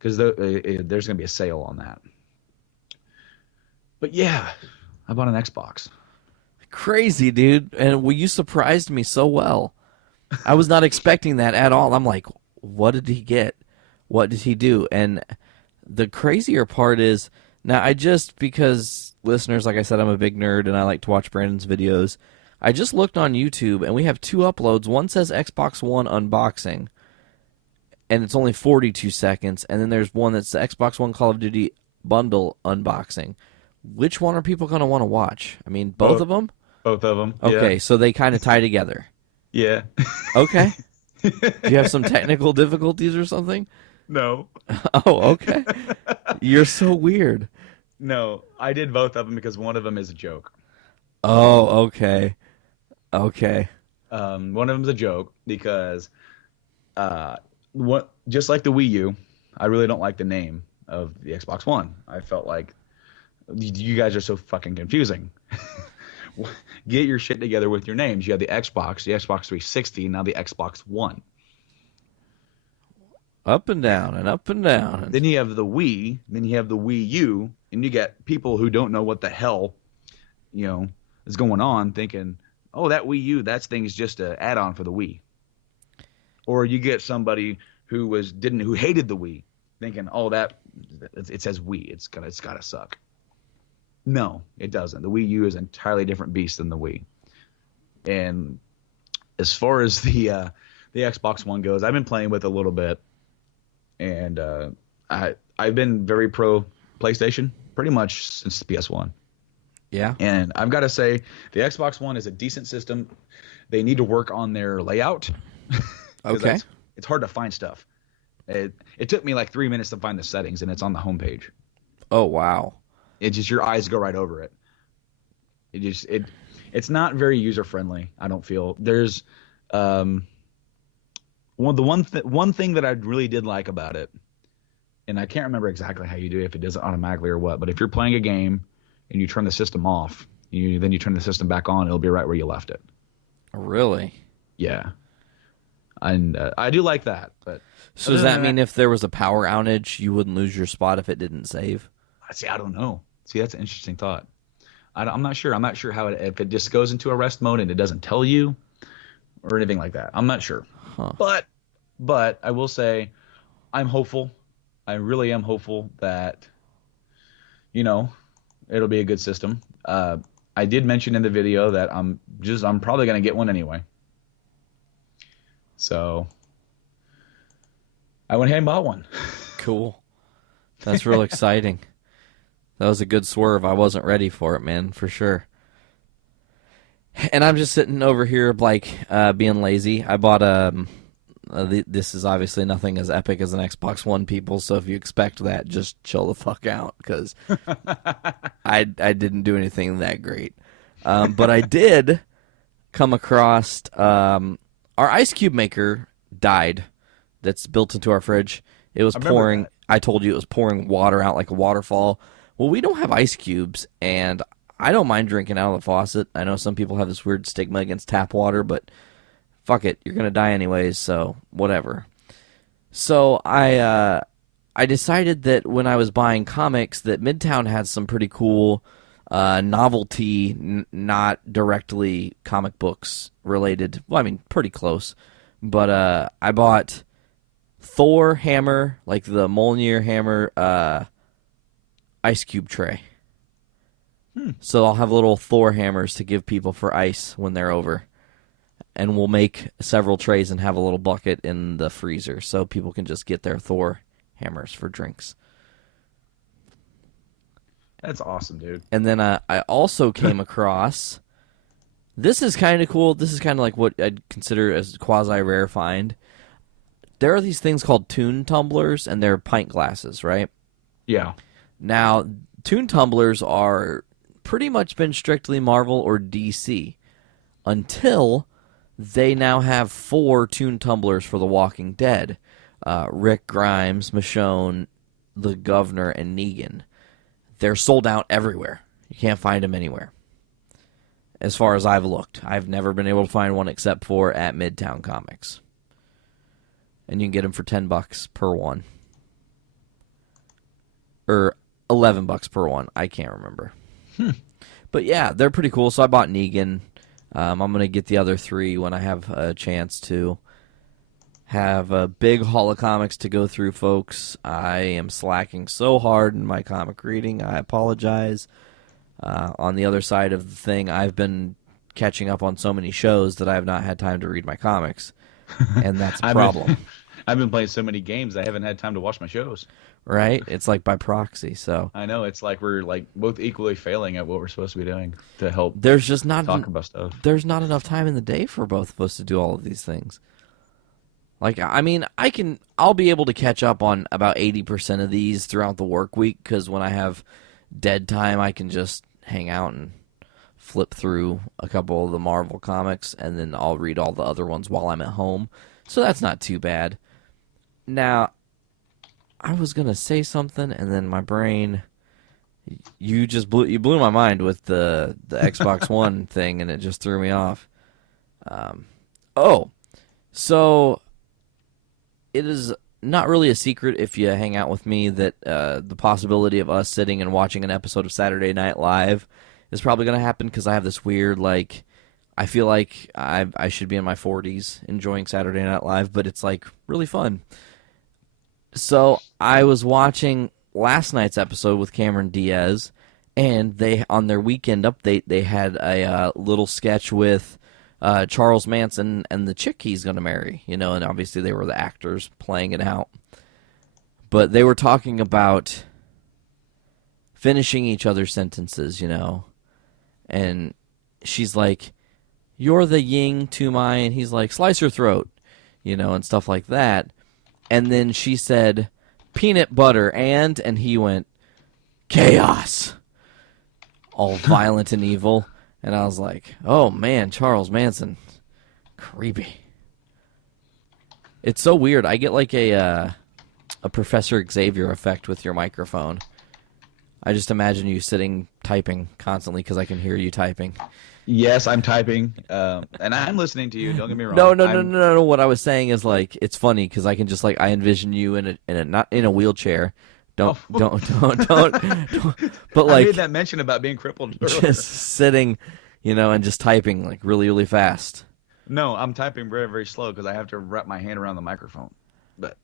to be a sale on that. But yeah, I bought an Xbox. Crazy, dude. And you surprised me so well. I was not expecting that at all. I'm like, what did he get? What did he do? And the crazier part is, now because listeners, like I said, I'm a big nerd and I like to watch Brandon's videos. I just looked on YouTube and we have two uploads. One says Xbox One unboxing and it's only 42 seconds. And then there's one that's the Xbox One Call of Duty bundle unboxing. Which one are people going to want to watch? I mean, both of them? Both of them. Okay, yeah. So they kind of tie together. Yeah. Okay. Do you have some technical difficulties or something? No. Oh, okay. You're so weird. No, I did both of them because one of them is a joke. Oh, okay. Okay. One of them's a joke because just like the Wii U, I really don't like the name of the Xbox One. I felt like you guys are so fucking confusing. Get your shit together with your names. You have the Xbox 360, now the Xbox One. Up and down and up and down. Then you have the Wii, then you have the Wii U, and you get people who don't know what the hell, is going on, thinking, oh, that Wii U, that thing's just an add-on for the Wii. Or you get somebody who hated the Wii, thinking, oh, it says Wii, it's gotta suck. No, it doesn't. The Wii U is an entirely different beast than the Wii. And as far as the Xbox One goes, I've been playing with it a little bit. And I've been very pro PlayStation pretty much since the PS1. Yeah. And I've got to say, the Xbox One is a decent system. They need to work on their layout. Okay. It's hard to find stuff. It took me like 3 minutes to find the settings, and it's on the homepage. Oh, wow. It just, your eyes go right over it. It's not very user friendly, I don't feel. There's one thing that I really did like about it, and I can't remember exactly how you do it, if it does it automatically or what, but if you're playing a game and you turn the system off, then you turn the system back on, it'll be right where you left it. Really? Yeah. And I do like that. But so does that mean if there was a power outage, you wouldn't lose your spot if it didn't save? See, I don't know. See, that's an interesting thought. I'm not sure. I'm not sure how if it just goes into a rest mode and it doesn't tell you or anything like that. I'm not sure. Huh. But I will say I'm hopeful. I really am hopeful that, it'll be a good system. I did mention in the video that I'm probably going to get one anyway. So I went ahead and bought one. Cool. That's real exciting. That was a good swerve. I wasn't ready for it, man, for sure. And I'm just sitting over here, being lazy. I bought this is obviously nothing as epic as an Xbox One, people, so if you expect that, just chill the fuck out, because I didn't do anything that great. But I did come across our ice cube maker died that's built into our fridge. It was pouring. I told you it was pouring water out like a waterfall. Well, we don't have ice cubes, and I don't mind drinking out of the faucet. I know some people have this weird stigma against tap water, but fuck it, you're gonna die anyways, so whatever. So I decided that when I was buying comics that Midtown had some pretty cool novelty, not directly comic books related. Well, I mean, pretty close. But I bought Thor hammer, like the Mjolnir hammer, ice cube tray. So I'll have little Thor hammers to give people for ice when they're over. And we'll make several trays and have a little bucket in the freezer so people can just get their Thor hammers for drinks. That's awesome, dude. And then I also came across, this is kind of cool. This is kind of like what I'd consider as quasi-rare find. There are these things called tune tumblers, and they're pint glasses, right? Yeah. Now, tune tumblers are pretty much been strictly Marvel or DC until they now have 4 tune tumblers for The Walking Dead. Rick Grimes, Michonne, the Governor, and Negan. They're sold out everywhere. You can't find them anywhere. As far as I've looked. I've never been able to find one except for at Midtown Comics. And you can get them for $10 per one. Or $11 per one. I can't remember. But yeah, they're pretty cool. So I bought Negan. I'm going to get the other 3 when I have a chance to. Have a big haul of comics to go through, folks. I am slacking so hard in my comic reading. I apologize. On the other side of the thing, I've been catching up on so many shows that I have not had time to read my comics. And that's a problem. I've been playing so many games, I haven't had time to watch my shows. Right? It's like by proxy, so. I know, it's like we're both equally failing at what we're supposed to be doing to help there's just not talk about stuff. There's not enough time in the day for both of us to do all of these things. Like, I mean, I'll be able to catch up on about 80% of these throughout the work week, because when I have dead time, I can just hang out and flip through a couple of the Marvel comics, and then I'll read all the other ones while I'm at home. So that's not too bad. Now, I was gonna say something, and then my brain, you blew my mind with the Xbox One thing, and it just threw me off. So it is not really a secret if you hang out with me that the possibility of us sitting and watching an episode of Saturday Night Live is probably going to happen, because I have this weird, like, I feel like I should be in my 40s enjoying Saturday Night Live, but it's, like, really fun. So I was watching last night's episode with Cameron Diaz, and they, on their weekend update, they had a little sketch with Charles Manson and the chick he's going to marry, and obviously they were the actors playing it out. But they were talking about finishing each other's sentences, and she's like, "You're the yin to my," and he's like, "Slice her throat," and stuff like that. And then she said, "Peanut butter," and he went, "Chaos," all violent and evil. And I was like, oh, man, Charles Manson. Creepy. It's so weird. I get like a Professor Xavier effect with your microphone. I just imagine you sitting typing constantly because I can hear you typing. Yes, I'm typing, and I'm listening to you. Don't get me wrong. No. What I was saying is, like, it's funny because I can just, like, I envision you in a not in a wheelchair. Don't. But, like, I made that mention about being crippled earlier. Just sitting, and just typing, like, really, really fast. No, I'm typing very, very slow because I have to wrap my hand around the microphone. But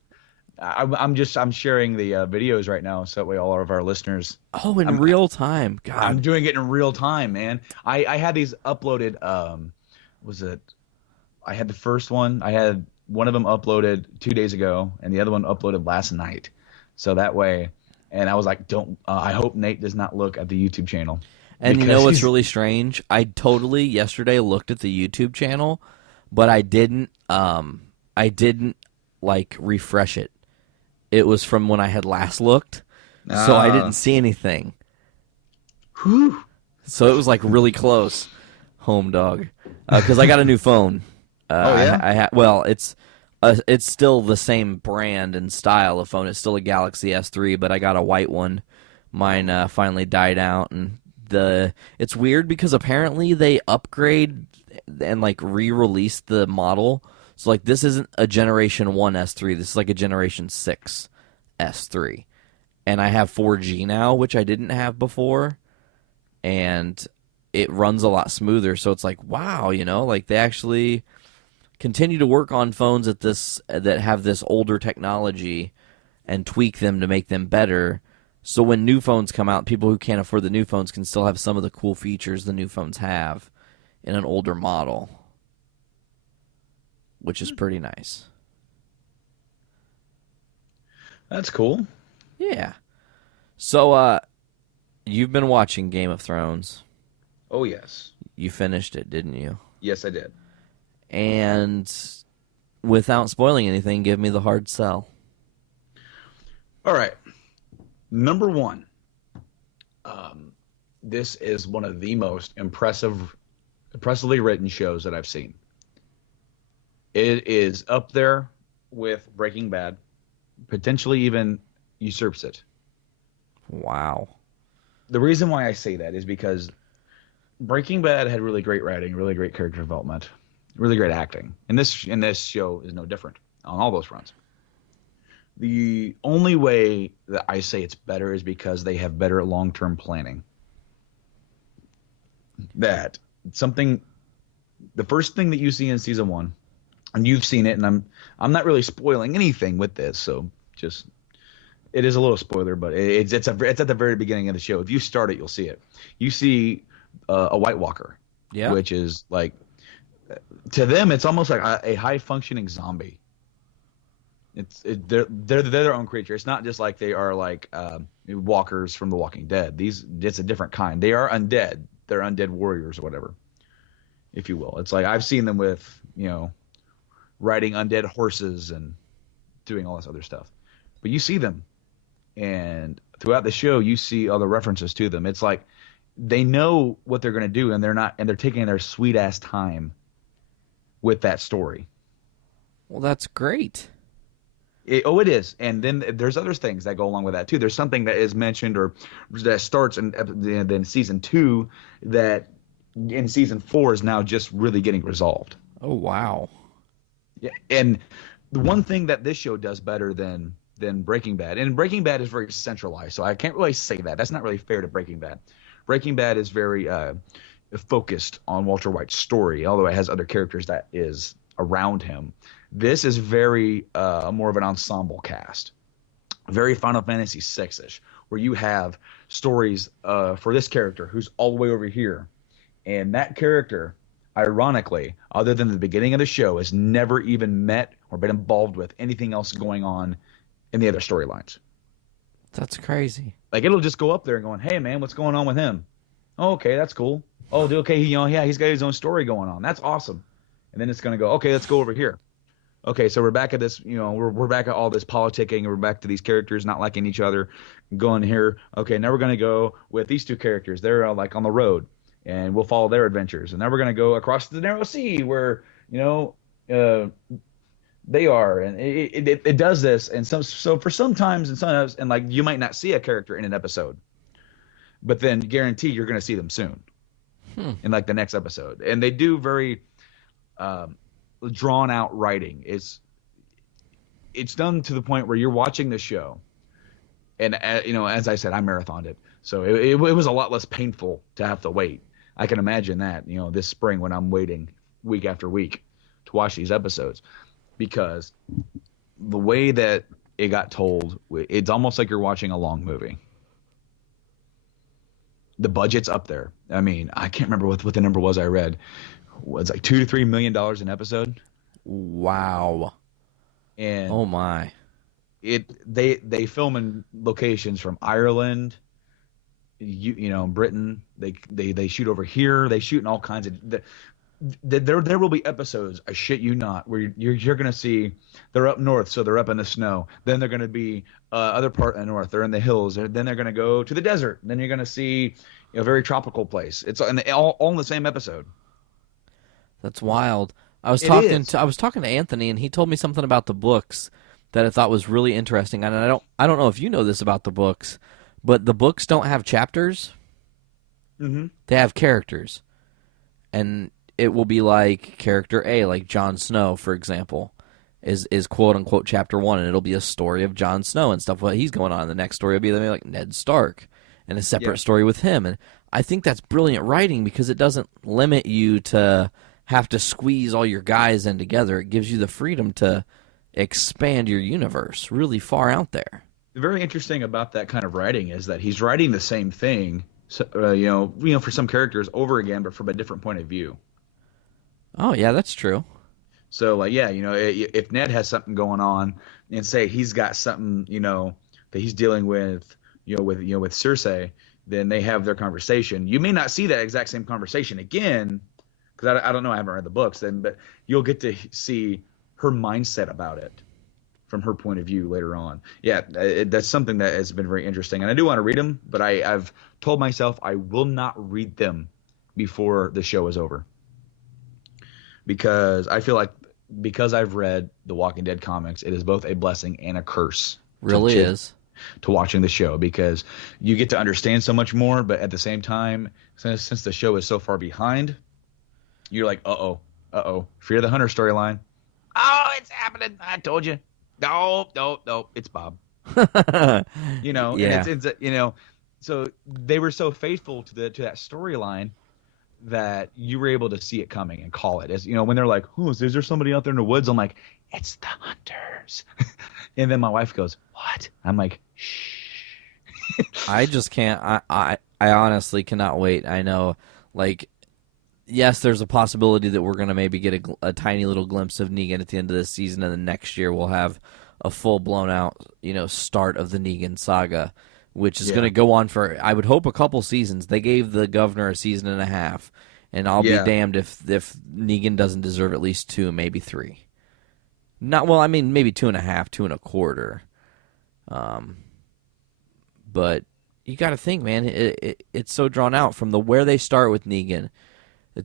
I'm sharing the videos right now, so that way all of our listeners. Oh, in real time. God. I'm doing it in real time, man. I had these uploaded. I had the first one. I had one of them uploaded 2 days ago, and the other one uploaded last night. So that way, and I was like, I hope Nate does not look at the YouTube channel. And you know what's really strange? I totally yesterday looked at the YouTube channel, but I didn't like refresh it. It was from when I had last looked, so I didn't see anything. Whew. So it was like really close, home dog, because I got a new phone. Oh yeah. It's still the same brand and style of phone. It's still a Galaxy S3, but I got a white one. Mine finally died out, and it's weird because apparently they upgrade and like re-release the model. So like this isn't a Generation 1 S3. This is like a Generation 6 S3. And I have 4G now, which I didn't have before. And it runs a lot smoother. So it's like, wow, like they actually continue to work on phones that have this older technology and tweak them to make them better. So when new phones come out, people who can't afford the new phones can still have some of the cool features the new phones have in an older model, which is pretty nice. That's cool. Yeah. So, you've been watching Game of Thrones. Oh, yes. You finished it, didn't you? Yes, I did. And without spoiling anything, give me the hard sell. All right. Number one, this is one of the most impressively written shows that I've seen. It is up there with Breaking Bad, potentially even usurps it. Wow. The reason why I say that is because Breaking Bad had really great writing, really great character development, really great acting. And this show is no different on all those fronts. The only way that I say it's better is because they have better long-term planning. The first thing that you see in season 1, and you've seen it, and I'm not really spoiling anything with this, so just it is a little spoiler, but it's at the very beginning of the show. If you start it, you'll see it. You see a White Walker, yeah, which is like, to them, it's almost like a high-functioning zombie. They're their own creature. It's not just like they are like walkers from The Walking Dead. It's a different kind. They are undead. They're undead warriors or whatever, if you will. It's like I've seen them with riding undead horses and doing all this other stuff. But you see them, and throughout the show, you see other references to them. It's like they know what they're going to do, and they're taking their sweet ass time with that story. Well, that's great. It is. And then there's other things that go along with that too. There's something that is mentioned or that starts in season 2 that in season 4 is now just really getting resolved. Oh, wow. Yeah. And the one thing that this show does better than Breaking Bad, and Breaking Bad is very centralized, so I can't really say that. That's not really fair to Breaking Bad. Breaking Bad is very focused on Walter White's story, although it has other characters that is around him. This is very more of an ensemble cast, very Final Fantasy VI-ish, where you have stories for this character who's all the way over here, and that character, ironically, other than the beginning of the show, has never even met or been involved with anything else going on in the other storylines. That's crazy. Like, it'll just go up there and going, "Hey man, what's going on with him? Oh, okay, that's cool. Oh, okay, he's got his own story going on. That's awesome." And then it's gonna go, "Okay, let's go over here. Okay, so we're back at this, we're back at all this politicking, and we're back to these characters not liking each other, going here. Okay, now we're gonna go with these two characters. They're like on the road, and we'll follow their adventures. And now we're gonna go across the narrow sea where they are." And it does this, and so for sometimes and sometimes, and like you might not see a character in an episode, but then guarantee you're gonna see them soon in like the next episode. And they do very drawn out writing. It's done to the point where you're watching the show, and as I said, I marathoned it, so it was a lot less painful to have to wait. I can imagine that this spring when I'm waiting week after week to watch these episodes, because the way that it got told, it's almost like you're watching a long movie. The budget's up there. I mean, I can't remember what the number was I read. Was like $2 to $3 million an episode. Wow. And oh my. They film in locations from Ireland, Britain. They shoot over here. They shoot in all kinds of. There will be episodes, I shit you not, where you're going to see they're up north, so they're up in the snow. Then they're going to be other part of the north. They're in the hills. Then they're going to go to the desert. Then you're going to see a very tropical place. It's all in the same episode. That's wild. I was talking to Anthony, and he told me something about the books that I thought was really interesting. And I don't know if you know this about the books, but the books don't have chapters. Mm-hmm. They have characters, and it will be like character A, like Jon Snow, for example, is quote unquote chapter 1, and it'll be a story of Jon Snow and stuff what he's going on. The next story will be like Ned Stark, and a separate story with him. And I think that's brilliant writing because it doesn't limit you to have to squeeze all your guys in together. It gives you the freedom to expand your universe really far out there. The very interesting about that kind of writing is that he's writing the same thing, for some characters over again, but from a different point of view. Oh yeah, that's true. So if Ned has something going on, and say he's got something, that he's dealing with, with Cersei, then they have their conversation. You may not see that exact same conversation again, because I don't know, I haven't read the books then, but you'll get to see her mindset about it from her point of view later on. Yeah, that's something that has been very interesting, and I do want to read them, but I've told myself I will not read them before the show is over, because I feel like because I've read the Walking Dead comics, it is both a blessing and a curse. Really is. To watching the show, because you get to understand so much more, but at the same time, since the show is so far behind, you're like, uh-oh. Fear the Hunter storyline. Oh, it's happening. I told you. No, it's Bob. Yeah. And it's so they were so faithful to that storyline that you were able to see it coming and call it. As when they're like, "Oh, is there somebody out there in the woods?" I'm like, "It's the Hunters." And then my wife goes, "What?" I'm like, "Shh." I just can't. I honestly cannot wait. I know, yes, there's a possibility that we're going to maybe get a tiny little glimpse of Negan at the end of this season, and then next year we'll have a full blown out, start of the Negan saga, which is going to go on for, I would hope, a couple seasons. They gave the governor a season and a half, and I'll be damned if Negan doesn't deserve at least 2, maybe 3. Maybe 2.5, 2.25. But you got to think, man, it's so drawn out from where they start with Negan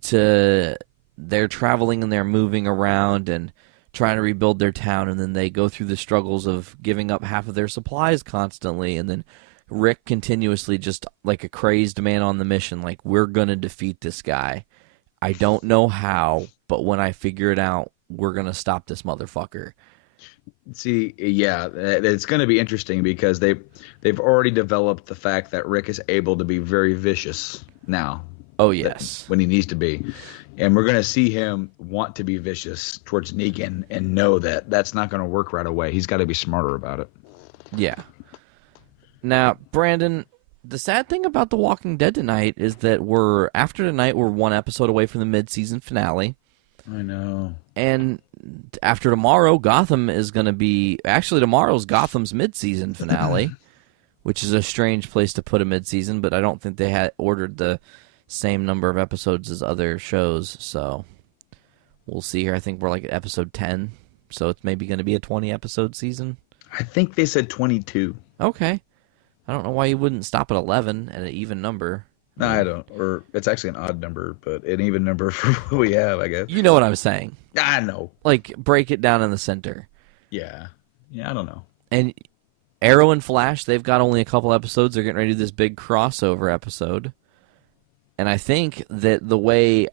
to they're traveling and they're moving around and trying to rebuild their town, and then they go through the struggles of giving up half of their supplies constantly, and then Rick continuously just like a crazed man on the mission, like, we're going to defeat this guy. I don't know how, but when I figure it out, we're going to stop this motherfucker. See, yeah, it's going to be interesting because they've already developed the fact that Rick is able to be very vicious now. Oh, yes. When he needs to be. And we're going to see him want to be vicious towards Negan and know that that's not going to work right away. He's got to be smarter about it. Yeah. Now, Brandon, the sad thing about The Walking Dead tonight is that after tonight, we're one episode away from the mid-season finale. I know. And after tomorrow, Gotham is going to be... Actually, tomorrow's Gotham's mid-season finale, which is a strange place to put a mid-season, but I don't think they had ordered the same number of episodes as other shows, so we'll see here. I think we're like at episode 10, so it's maybe going to be a 20-episode season. I think they said 22. Okay. I don't know why you wouldn't stop at 11 at an even number. No, I don't. Or it's actually an odd number, but an even number for what we have, I guess. You know what I'm saying. I know. Like, break it down in the center. Yeah. Yeah, I don't know. And Arrow and Flash, they've got only a couple episodes. They're getting ready to do this big crossover episode. And I think that the way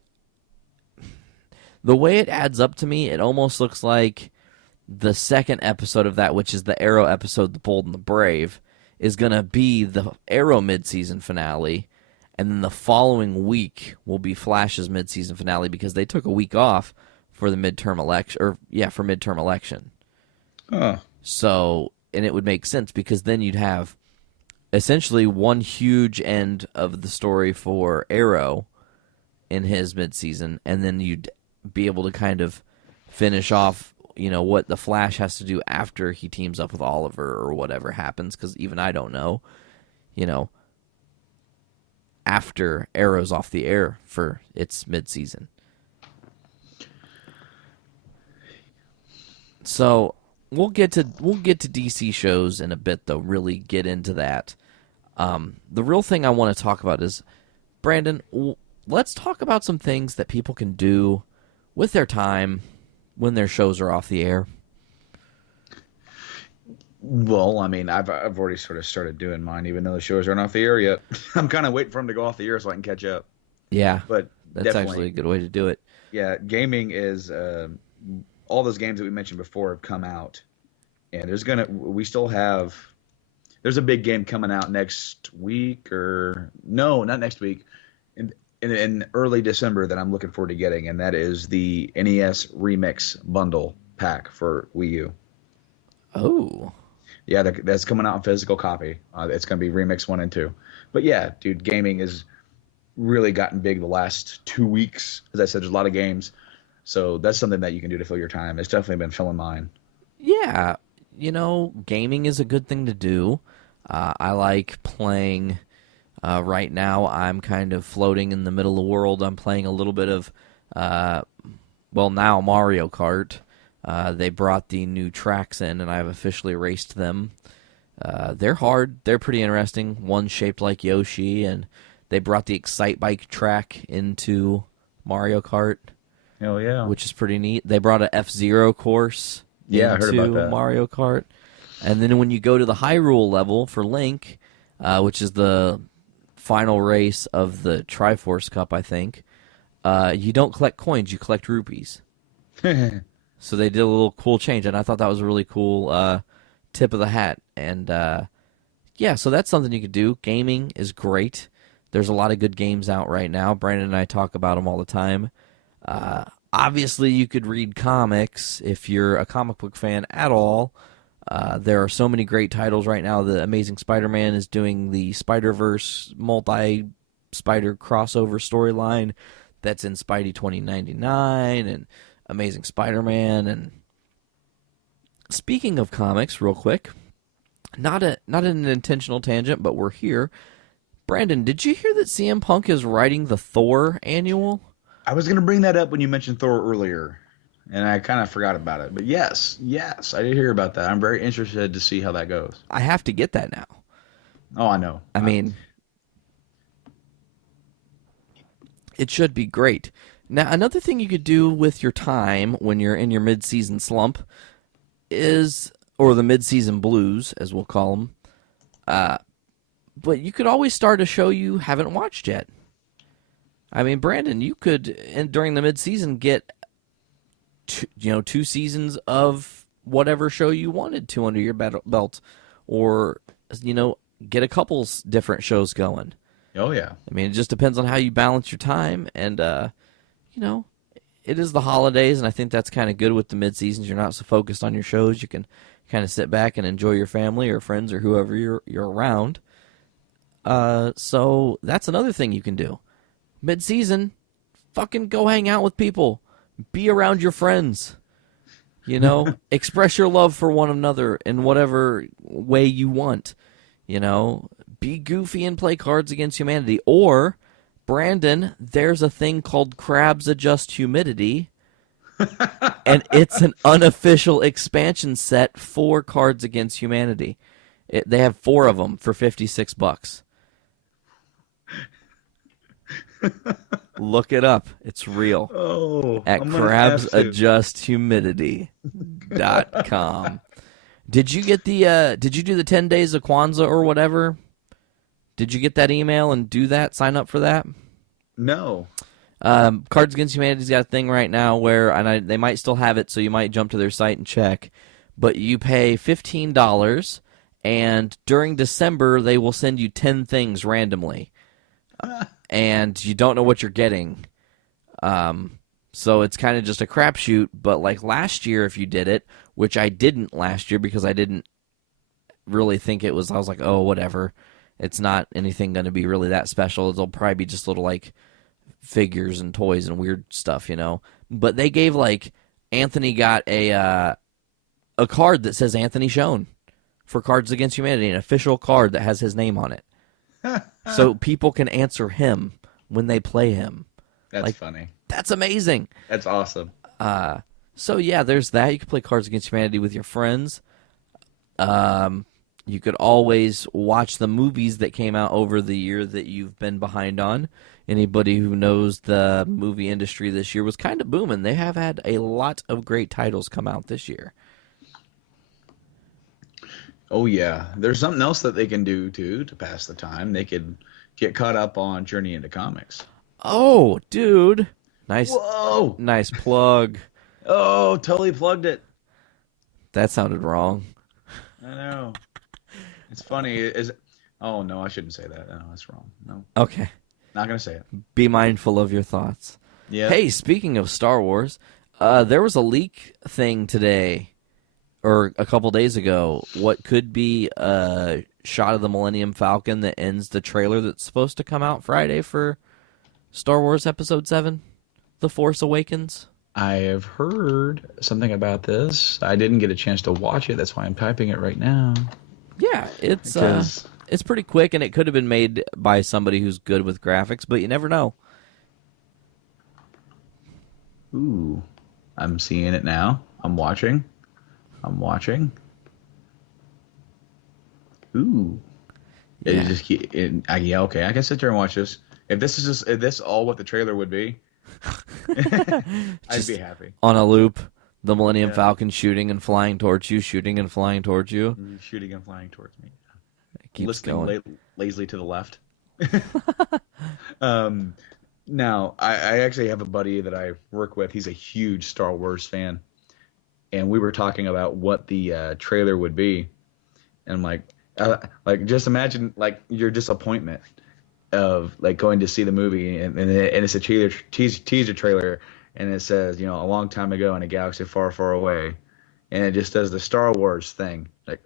it adds up to me, it almost looks like the second episode of that, which is the Arrow episode, The Bold and the Brave, is going to be the Arrow mid-season finale. And then the following week will be Flash's mid-season finale because they took a week off for the midterm election. Oh. So, and it would make sense because then you'd have essentially one huge end of the story for Arrow in his mid-season, and then you'd be able to kind of finish off, what the Flash has to do after he teams up with Oliver or whatever happens, because even I don't know, after Arrow's off the air for its mid-season. So we'll get to DC shows in a bit, though. Really get into that. The real thing I want to talk about is, Brandon, let's talk about some things that people can do with their time when their shows are off the air. Well, I mean, I've already sort of started doing mine, even though the shows aren't off the air yet. I'm kind of waiting for them to go off the air so I can catch up. Yeah, but that's actually a good way to do it. Yeah, gaming is all those games that we mentioned before have come out, and there's a big game coming out next week, or no, not next week, in early December that I'm looking forward to getting, and that is the NES Remix Bundle Pack for Wii U. Oh. Yeah, that's coming out in physical copy. It's going to be Remix 1 and 2. But yeah, dude, gaming has really gotten big the last 2 weeks. As I said, there's a lot of games. So that's something that you can do to fill your time. It's definitely been filling mine. Yeah, gaming is a good thing to do. I like playing. Right now, I'm kind of floating in the middle of the world. I'm playing a little bit of, now Mario Kart. They brought the new tracks in, and I've officially raced them. They're hard. They're pretty interesting. One's shaped like Yoshi, and they brought the Excite Bike track into Mario Kart. Oh, yeah. Which is pretty neat. They brought an F-Zero course I heard about that. Mario Kart. And then when you go to the Hyrule level for Link, which is the final race of the Triforce Cup, I think, you don't collect coins, you collect rupees. So they did a little cool change, and I thought that was a really cool tip of the hat. And, so that's something you could do. Gaming is great. There's a lot of good games out right now. Brandon and I talk about them all the time. Obviously, you could read comics if you're a comic book fan at all. There are so many great titles right now. The Amazing Spider-Man is doing the Spider-Verse multi-Spider crossover storyline that's in Spidey 2099 and Amazing Spider-Man. And speaking of comics, real quick, not an intentional tangent, but we're here. Brandon, did you hear that CM Punk is writing the Thor annual? I was going to bring that up when you mentioned Thor earlier, and I kind of forgot about it. But yes, I did hear about that. I'm very interested to see how that goes. I have to get that now Oh, I know. I mean, it should be great. Now, another thing you could do with your time when you're in your mid-season slump is, or the mid-season blues, as we'll call them, but you could always start a show you haven't watched yet. I mean, Brandon, you could, during the mid-season, get 2 seasons of whatever show you wanted to under your belt, or get a couple different shows going. Oh yeah. I mean, it just depends on how you balance your time, and it is the holidays, and I think that's kind of good with the mid-seasons. You're not so focused on your shows. You can kind of sit back and enjoy your family or friends or whoever you're around. So that's another thing you can do. Mid-season, fucking go hang out with people. Be around your friends. Express your love for one another in whatever way you want. Be goofy and play Cards Against Humanity. Or, Brandon, there's a thing called Crabs Adjust Humidity, and it's an unofficial expansion set for Cards Against Humanity. They have 4 of them for $56. Look it up. It's real. Oh, at crabsadjusthumidity.com. Did you get did you do the 10 days of Kwanzaa or whatever? Did you get that email and do that? Sign up for that? No. Cards Against Humanity's got a thing right now where, they might still have it, so you might jump to their site and check, but you pay $15, and during December, they will send you 10 things randomly. And you don't know what you're getting. So it's kind of just a crapshoot, but like last year if you did it, which I didn't last year because I didn't really think I was like, oh, whatever. It's not anything going to be really that special. It'll probably be just little like figures and toys and weird stuff, But they gave Anthony got a card that says Anthony Schoen for Cards Against Humanity, an official card that has his name on it. So people can answer him when they play him. That's funny. That's amazing. That's awesome. So yeah, there's that. You can play Cards Against Humanity with your friends. You could always watch the movies that came out over the year that you've been behind on. Anybody who knows the movie industry this year was kind of booming. They have had a lot of great titles come out this year. Oh, yeah. There's something else that they can do, too, to pass the time. They could get caught up on Journey into Comics. Oh, dude. Nice. Whoa. Nice plug. Oh, totally plugged it. That sounded wrong. I know. It's funny. Oh, no, I shouldn't say that. No, that's wrong. No. Okay. Not going to say it. Be mindful of your thoughts. Yeah. Hey, speaking of Star Wars, there was a leak thing today, or a couple days ago, what could be a shot of the Millennium Falcon that ends the trailer that's supposed to come out Friday for Star Wars Episode VII, The Force Awakens. I have heard something about this. I didn't get a chance to watch it. That's why I'm typing it right now. Yeah, it's pretty quick, and it could have been made by somebody who's good with graphics, but you never know. Ooh, I'm seeing it now. I'm watching. Ooh. Yeah. Yeah, okay. I can sit there and watch this. If this all what the trailer would be, I'd be happy. On a loop, the Millennium Falcon shooting and flying towards you, shooting and flying towards you. Shooting and flying towards me. It keeps Listening going. lazily to the left. Now, I actually have a buddy that I work with. He's a huge Star Wars fan. And we were talking about what the trailer would be. And I'm like, just imagine your disappointment of going to see the movie and it's a teaser trailer and it says, a long time ago in a galaxy far, far away. And it just does the Star Wars thing, like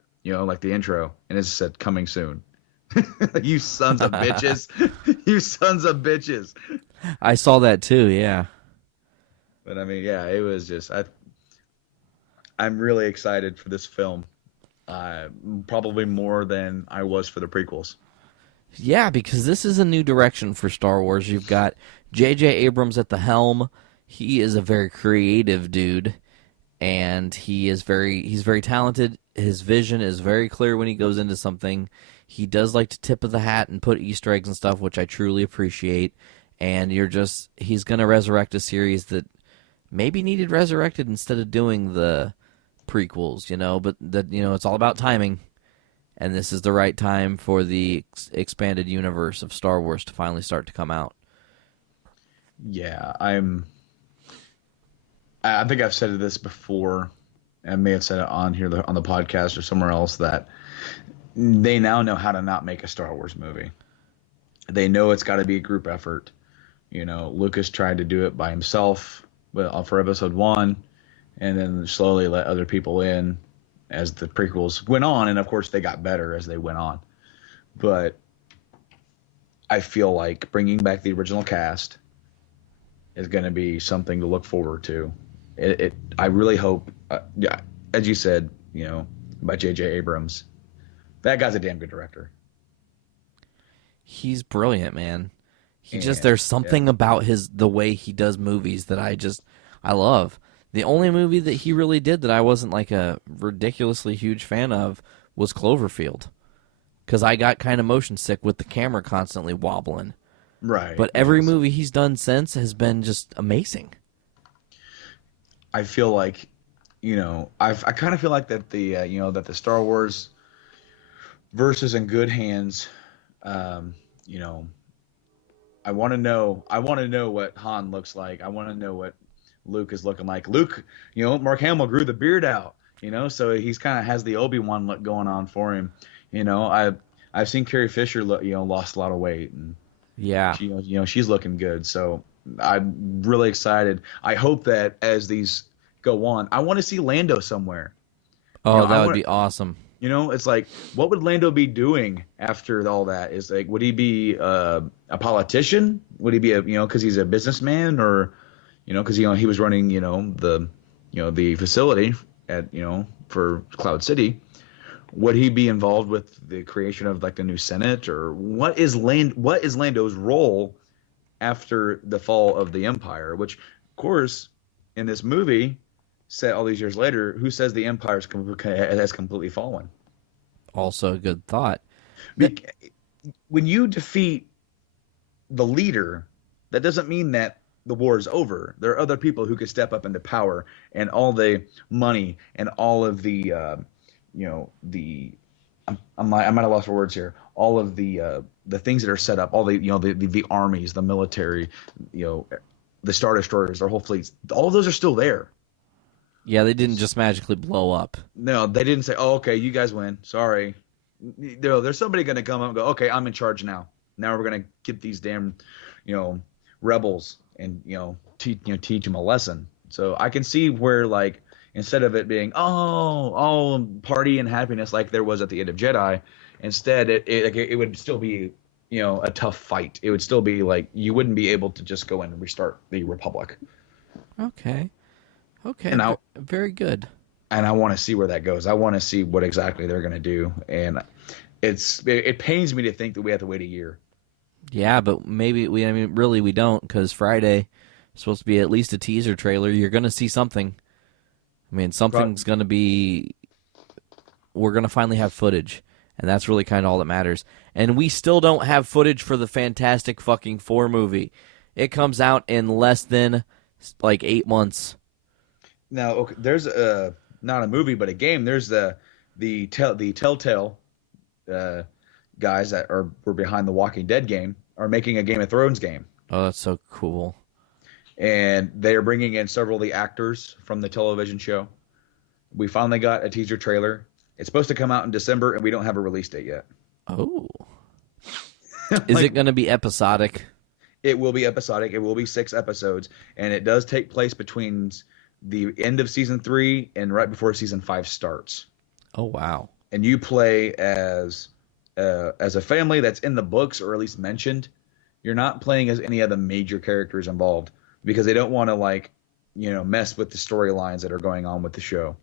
the intro, and it said coming soon. You sons of bitches. You sons of bitches. I saw that too, yeah. But I mean, yeah, it was just I'm really excited for this film. Probably more than I was for the prequels. Yeah, because this is a new direction for Star Wars. You've got J.J. Abrams at the helm. He is a very creative dude, and he's very talented. his vision is very clear when he goes into something. He does like to tip of the hat and put Easter eggs and stuff, which I truly appreciate. And he's going to resurrect a series that maybe needed resurrected instead of doing the prequels, but it's all about timing. And this is the right time for the expanded universe of Star Wars to finally start to come out. Yeah, I think I've said this before. I may have said it on here on the podcast or somewhere else, that they now know how to not make a Star Wars movie. They know it's got to be a group effort. Lucas tried to do it by himself for episode 1, and then slowly let other people in as the prequels went on, and of course they got better as they went on. But I feel like bringing back the original cast is going to be something to look forward to. I really hope, as you said, by J.J. Abrams, that guy's a damn good director. He's brilliant, man. There's something about the way he does movies that I love. The only movie that he really did that I wasn't like a ridiculously huge fan of was Cloverfield, because I got kind of motion sick with the camera constantly wobbling. Right. But every movie he's done since has been just amazing. I feel like, I kind of feel like that that the Star Wars verse is in good hands. I want to know what Han looks like. I want to know what Luke is looking like. Luke, Mark Hamill grew the beard out, so he's kind of has the Obi-Wan look going on for him. I've seen Carrie Fisher, lost a lot of weight, and yeah, she's looking good. So I'm really excited. I hope that as these go on, I want to see Lando somewhere. Oh, that would be awesome. It's like, what would Lando be doing after all that? Is like, would he be a politician? Would he be because he's a businessman, or because he was running the facility at for Cloud City? Would he be involved with the creation of like the new Senate, or what is Lando's role after the fall of the Empire? Which, of course, in this movie, set all these years later, who says the Empire has completely fallen? Also a good thought. When you defeat the leader, that doesn't mean that the war is over. There are other people who could step up into power, and all the money and all of the I might have lost for words here. All of the things that are set up, all the armies, the military, the Star Destroyers, their whole fleets, all of those are still there. Yeah, they didn't just magically blow up. No, they didn't say, "Oh, okay, you guys win. Sorry." There's somebody going to come up and go, "Okay, I'm in charge now. Now we're going to get these damn, rebels and teach them a lesson." So I can see where, like, instead of it being all party and happiness like there was at the end of Jedi, instead it would still be a tough fight. It would still be like you wouldn't be able to just go in and restart the Republic. Okay, and very good. And I want to see where that goes. I want to see what exactly they're going to do, and it pains me to think that we have to wait a year. Yeah, but maybe really we don't, because Friday is supposed to be at least a teaser trailer. You're going to see something. Something's going to be. We're going to finally have footage, and that's really kind of all that matters. And we still don't have footage for the Fantastic fucking Four movie. It comes out in less than 8 months. Now, okay, there's not a movie, but a game. There's the Telltale guys that were behind the Walking Dead game are making a Game of Thrones game. Oh, that's so cool. And they are bringing in several of the actors from the television show. We finally got a teaser trailer. It's supposed to come out in December, and we don't have a release date yet. Oh. Is it going to be episodic? It will be episodic. It will be 6 episodes, and it does take place between the end of season 3 and right before season 5 starts. Oh, wow. And you play as a family that's in the books, or at least mentioned. You're not playing as any of the major characters involved, because they don't want to mess with the storylines that are going on with the show.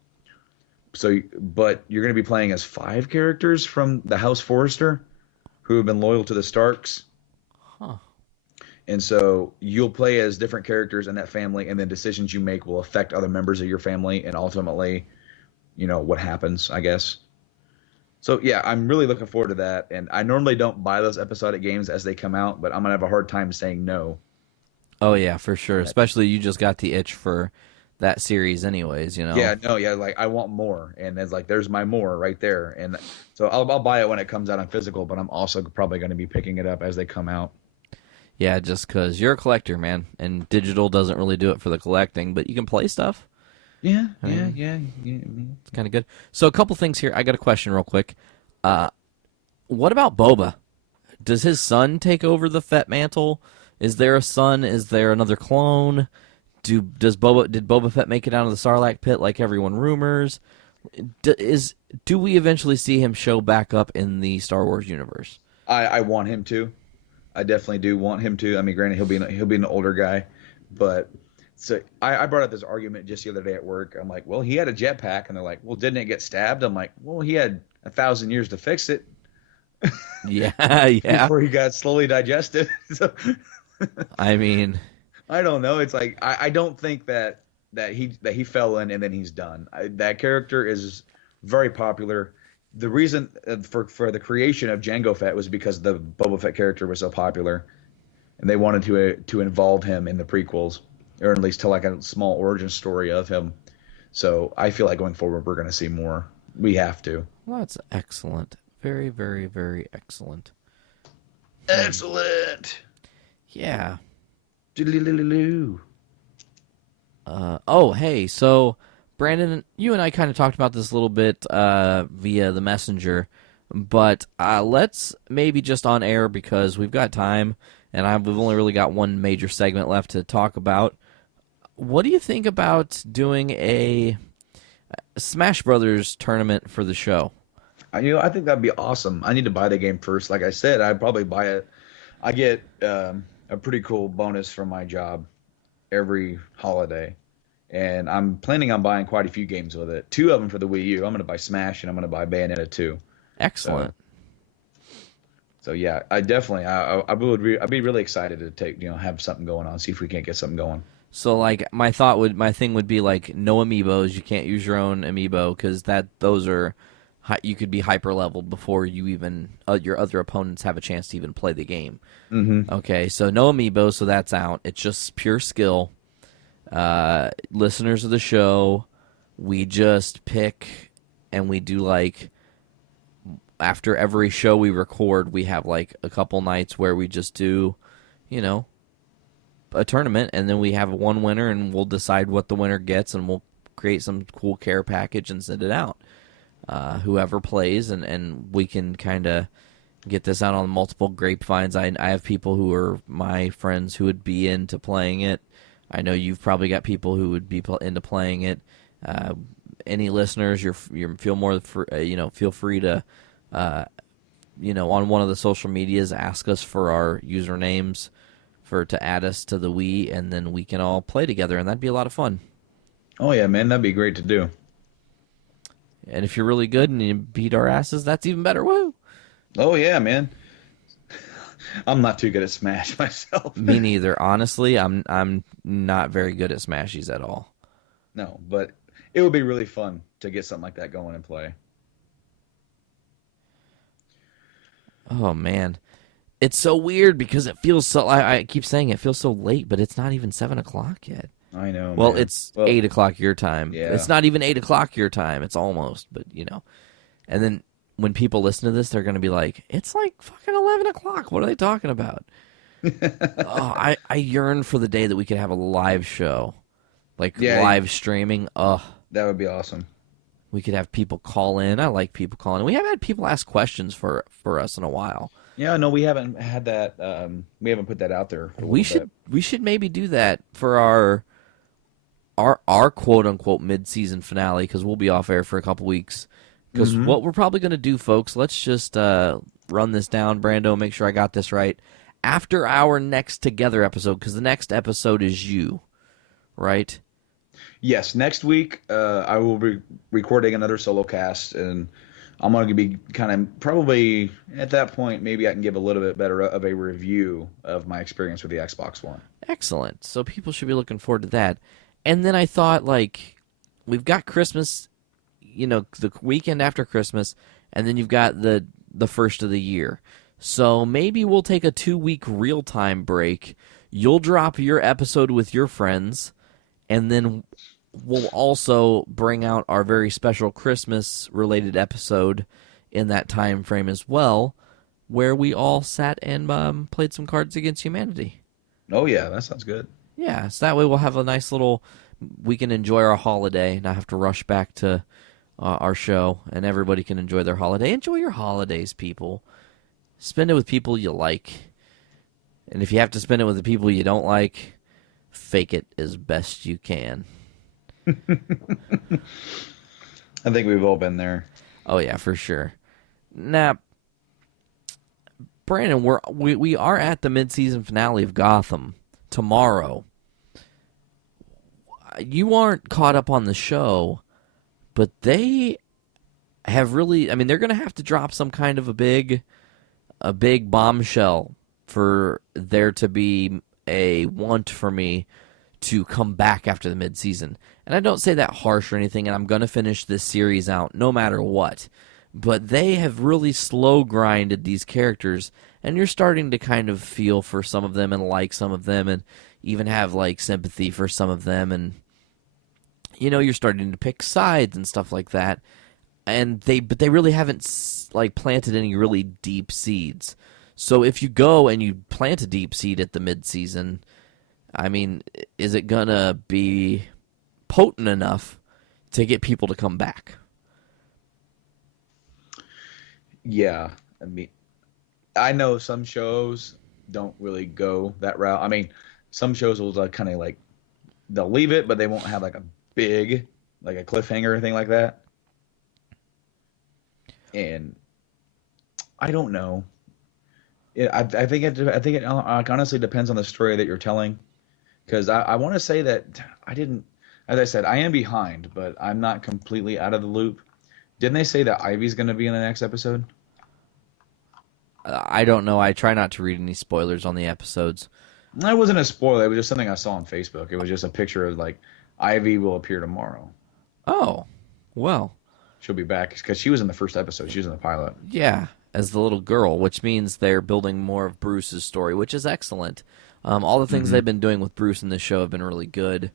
So, but you're going to be playing as 5 characters from the House Forrester who have been loyal to the Starks. Huh. And so you'll play as different characters in that family, and then decisions you make will affect other members of your family, and ultimately, what happens, I guess. So yeah, I'm really looking forward to that. And I normally don't buy those episodic games as they come out, but I'm gonna have a hard time saying no. Oh yeah, for sure. Especially you just got the itch for that series, anyways. Yeah, no, yeah, like I want more, and it's like there's my more right there. And so I'll buy it when it comes out on physical, but I'm also probably going to be picking it up as they come out. Yeah, just because you're a collector, man, and digital doesn't really do it for the collecting, but you can play stuff. Yeah. It's kind of good. So a couple things here. I got a question real quick. What about Boba? Does his son take over the Fett mantle? Is there a son? Is there another clone? Did Boba Fett make it out of the Sarlacc pit like everyone rumors? Do we eventually see him show back up in the Star Wars universe? I want him to. I definitely do want him to. I mean, granted, he'll be an older guy, but so I brought up this argument just the other day at work. I'm like, well, he had a jetpack, and they're like, well, didn't it get stabbed? I'm like, well, he had 1,000 years to fix it. Yeah. Before he got slowly digested. So, I mean, I don't know. It's like I don't think that he fell in and then he's done. That character is very popular. The reason for the creation of Jango Fett was because the Boba Fett character was so popular, and they wanted to involve him in the prequels, or at least tell like a small origin story of him. So I feel like going forward we're going to see more. We have to. Well, that's excellent. Very, very, very excellent. Excellent. Yeah. Doodle-loo-loo-loo. Hey, so Brandon, you and I kind of talked about this a little bit via the messenger, but let's maybe just on air, because we've got time, and we've only really got one major segment left to talk about. What do you think about doing a Smash Brothers tournament for the show? I think that'd be awesome. I need to buy the game first. Like I said, I'd probably buy it. I get a pretty cool bonus from my job every holiday, and I'm planning on buying quite a few games with it. 2 of them for the Wii U. I'm going to buy Smash, and I'm going to buy Bayonetta 2. Excellent. So yeah, I definitely I'd be really excited to take have something going on. See if we can't get something going. So like my thing would be like no amiibos. You can't use your own amiibo because those are you could be hyper leveled before you even your other opponents have a chance to even play the game. Mm-hmm. Okay, so no amiibo, so that's out. It's just pure skill. Listeners of the show, we just pick and we do like after every show we record, we have like a couple nights where we just do, a tournament, and then we have one winner, and we'll decide what the winner gets, and we'll create some cool care package and send it out. Whoever plays, and we can kind of get this out on multiple grapevines. I have people who are my friends who would be into playing it. I know you've probably got people who would be into playing it. Any listeners, feel free to, on one of the social medias, ask us for our usernames to add us to the Wii, and then we can all play together, and that'd be a lot of fun. Oh yeah, man, that'd be great to do. And if you're really good and you beat our asses, that's even better. Woo! Oh yeah, man. I'm not too good at Smash myself. Me neither. Honestly, I'm not very good at Smashies at all. No, but it would be really fun to get something like that going and play. Oh man, it's so weird because it feels so. I keep saying it feels so late, but it's not even 7:00 yet. I know. Well, man. it's 8:00 your time. Yeah. It's not even 8:00 your time. It's almost, but And then when people listen to this, they're going to be like, "It's like fucking 11:00. What are they talking about?" I yearn for the day that we could have a live show, live streaming. That would be awesome. We could have people call in. I like people calling in. We haven't had people ask questions for us in a while. Yeah, no, we haven't had that. We haven't put that out there. We should maybe do that for our quote unquote mid-season finale, because we'll be off air for a couple weeks. Because what we're probably going to do, folks, let's just run this down, Brando, make sure I got this right. After our next Together episode, because the next episode is you, right? Yes, next week I will be recording another solo cast, and I'm going to be kind of probably at that point, maybe I can give a little bit better of a review of my experience with the Xbox One. Excellent. So people should be looking forward to that. And then I thought, we've got Christmas. the weekend after Christmas, and then you've got the first of the year. So maybe we'll take a 2-week real-time break. You'll drop your episode with your friends, and then we'll also bring out our very special Christmas-related episode in that time frame as well, where we all sat and played some Cards Against Humanity. Oh, yeah, that sounds good. Yeah, so that way we'll have a nice little... We can enjoy our holiday, not have to rush back to our show, and everybody can enjoy their holiday. Enjoy your holidays, people. Spend it with people you like. And if you have to spend it with the people you don't like, fake it as best you can. I think we've all been there. Oh, yeah, for sure. Now, Brandon, we are at the mid-season finale of Gotham tomorrow. You aren't caught up on the show, but they have really... I mean, they're going to have to drop some kind of a big bombshell for there to be a want for me to come back after the mid-season. And I don't say that harsh or anything, and I'm going to finish this series out no matter what. But they have really slow grinded these characters, and you're starting to kind of feel for some of them and like some of them and even have like sympathy for some of them, and you're starting to pick sides and stuff like that. And but they really haven't like planted any really deep seeds. So if you go and you plant a deep seed at the mid-season, I mean, is it gonna be potent enough to get people to come back? Yeah, I mean, I know some shows don't really go that route. I mean, some shows will kind of like, they'll leave it, but they won't have like a big, like a cliffhanger or anything like that. And I don't know. I think it honestly depends on the story that you're telling. Because I want to say that I didn't, as I said, I am behind, but I'm not completely out of the loop. Didn't they say that Ivy's going to be in the next episode? I don't know. I try not to read any spoilers on the episodes. That wasn't a spoiler. It was just something I saw on Facebook. It was just a picture of like, Ivy will appear tomorrow. Oh, well. She'll be back because she was in the first episode. She was in the pilot. Yeah, as the little girl, which means they're building more of Bruce's story, which is excellent. All the things they've been doing with Bruce in this show have been really good.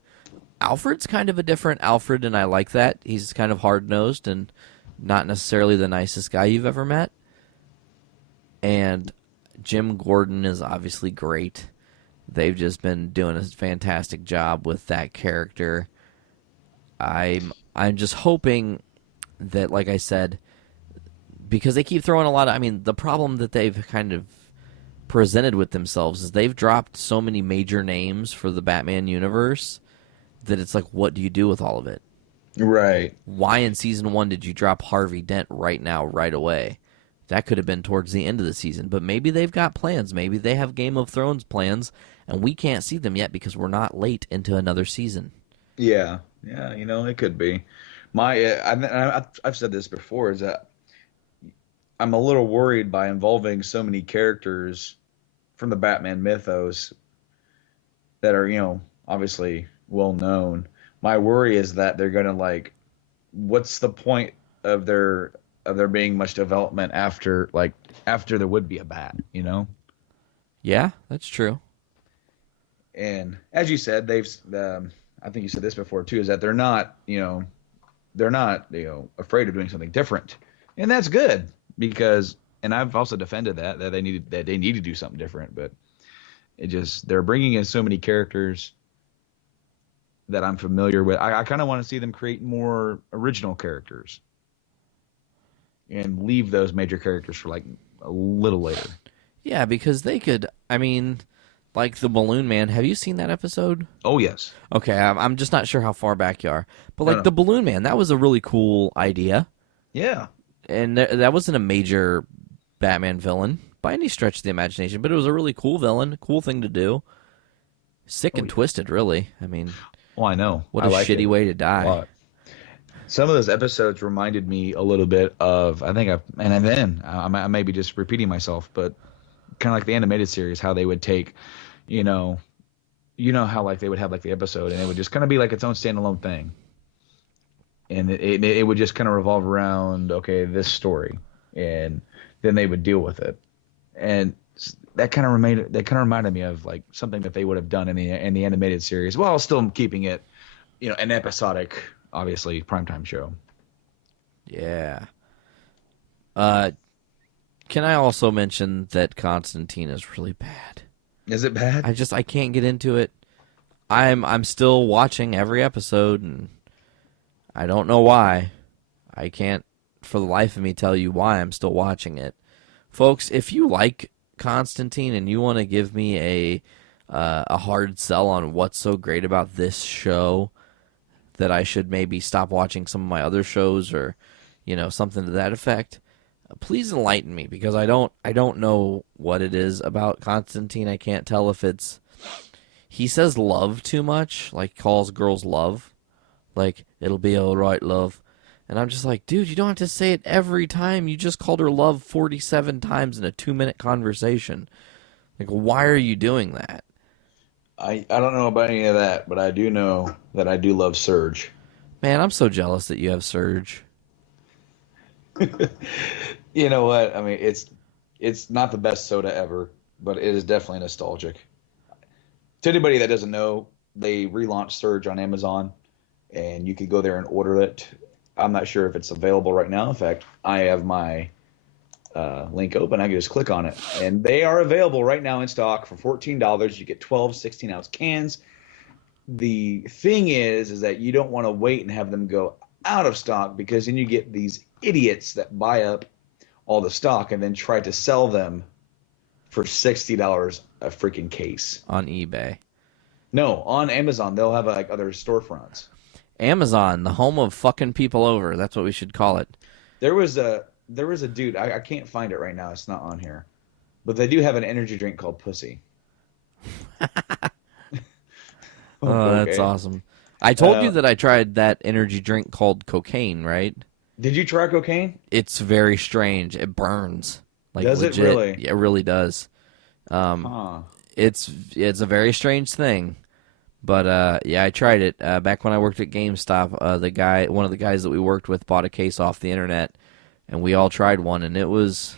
Alfred's kind of a different Alfred, and I like that. He's kind of hard-nosed and not necessarily the nicest guy you've ever met. And Jim Gordon is obviously great. They've just been doing a fantastic job with that character. I'm just hoping that, like I said, because they keep throwing a lot of... I mean, the problem that they've kind of presented with themselves is they've dropped so many major names for the Batman universe that it's like, what do you do with all of it? Right. Why in Season 1 did you drop Harvey Dent right now, right away? That could have been towards the end of the season, but maybe they've got plans. Maybe they have Game of Thrones plans, and we can't see them yet because we're not late into another season. Yeah, it could be. I've said this before, is that I'm a little worried by involving so many characters from the Batman mythos that are, obviously well known. My worry is that they're going to what's the point of there being much development after there would be a bat, Yeah, that's true. And as you said, I think you said this before too, is that they're not afraid of doing something different, and that's good because, and I've also defended that they need to do something different, but they're bringing in so many characters that I'm familiar with. I kind of want to see them create more original characters and leave those major characters for a little later. Yeah, because they could. I mean, like the Balloon Man. Have you seen that episode? Oh yes. Okay, I'm just not sure how far back you are, but the Balloon Man, that was a really cool idea. Yeah, and that wasn't a major Batman villain by any stretch of the imagination, but it was a really cool villain, cool thing to do. Sick and twisted, really. I mean, well, I know. What a shitty way to die. Some of those episodes reminded me a little bit of, I may be just repeating myself, but kind of like the animated series, how they would take, how they would have the episode and it would just kind of be like its own standalone thing. and it would just kind of revolve around, okay, this story, and then they would deal with it, and that kind of reminded me of like something that they would have done in the animated series, while still keeping it, an episodic, obviously primetime show. Yeah. Can I also mention that Constantine is really bad? Is it bad? I can't get into it. I'm still watching every episode, and I don't know why. I can't for the life of me tell you why I'm still watching it. Folks, if you like Constantine and you want to give me a hard sell on what's so great about this show, that I should maybe stop watching some of my other shows, or something to that effect, please enlighten me, because I don't know what it is about Constantine. I can't tell if it's he says love too much, like calls girls love, like it'll be all right, love. And I'm just like, dude, you don't have to say it every time. You just called her love 47 times in a 2-minute conversation. Like, why are you doing that? I don't know about any of that, but I do know that I do love Surge. Man, I'm so jealous that you have Surge. You know what? I mean, it's not the best soda ever, but it is definitely nostalgic. To anybody that doesn't know, they relaunched Surge on Amazon, and you could go there and order it. I'm not sure if it's available right now. In fact, I have my link open. I can just click on it, and they are available right now in stock for $14. You get 12 16-ounce cans. The thing is that you don't want to wait and have them go out of stock, because then you get these idiots that buy up all the stock and then try to sell them for $60 a freaking case. On eBay. No, on Amazon. They'll have like other storefronts. Amazon, the home of fucking people over. That's what we should call it. There was a dude. I can't find it right now. It's not on here. But they do have an energy drink called Pussy. Oh, that's awesome. I told you that I tried that energy drink called cocaine, right? Did you try cocaine? It's very strange. It burns. Like, does legit. It really? Yeah, it really does. It's a very strange thing. But yeah, I tried it back when I worked at GameStop. One of the guys that we worked with, bought a case off the internet, and we all tried one, and it was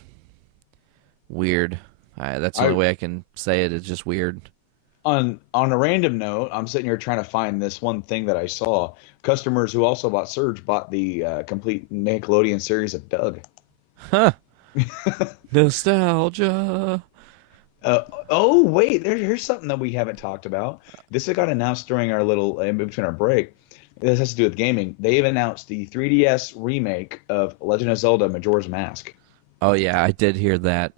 weird. That's the only way I can say it. It's just weird. On a random note, I'm sitting here trying to find this one thing that I saw. Customers who also bought Surge bought the complete Nickelodeon series of Doug. Huh. Nostalgia. Oh, wait, here's something that we haven't talked about. This got announced during our little, in between our break. This has to do with gaming. They've announced the 3DS remake of Legend of Zelda Majora's Mask. Oh, yeah, I did hear that.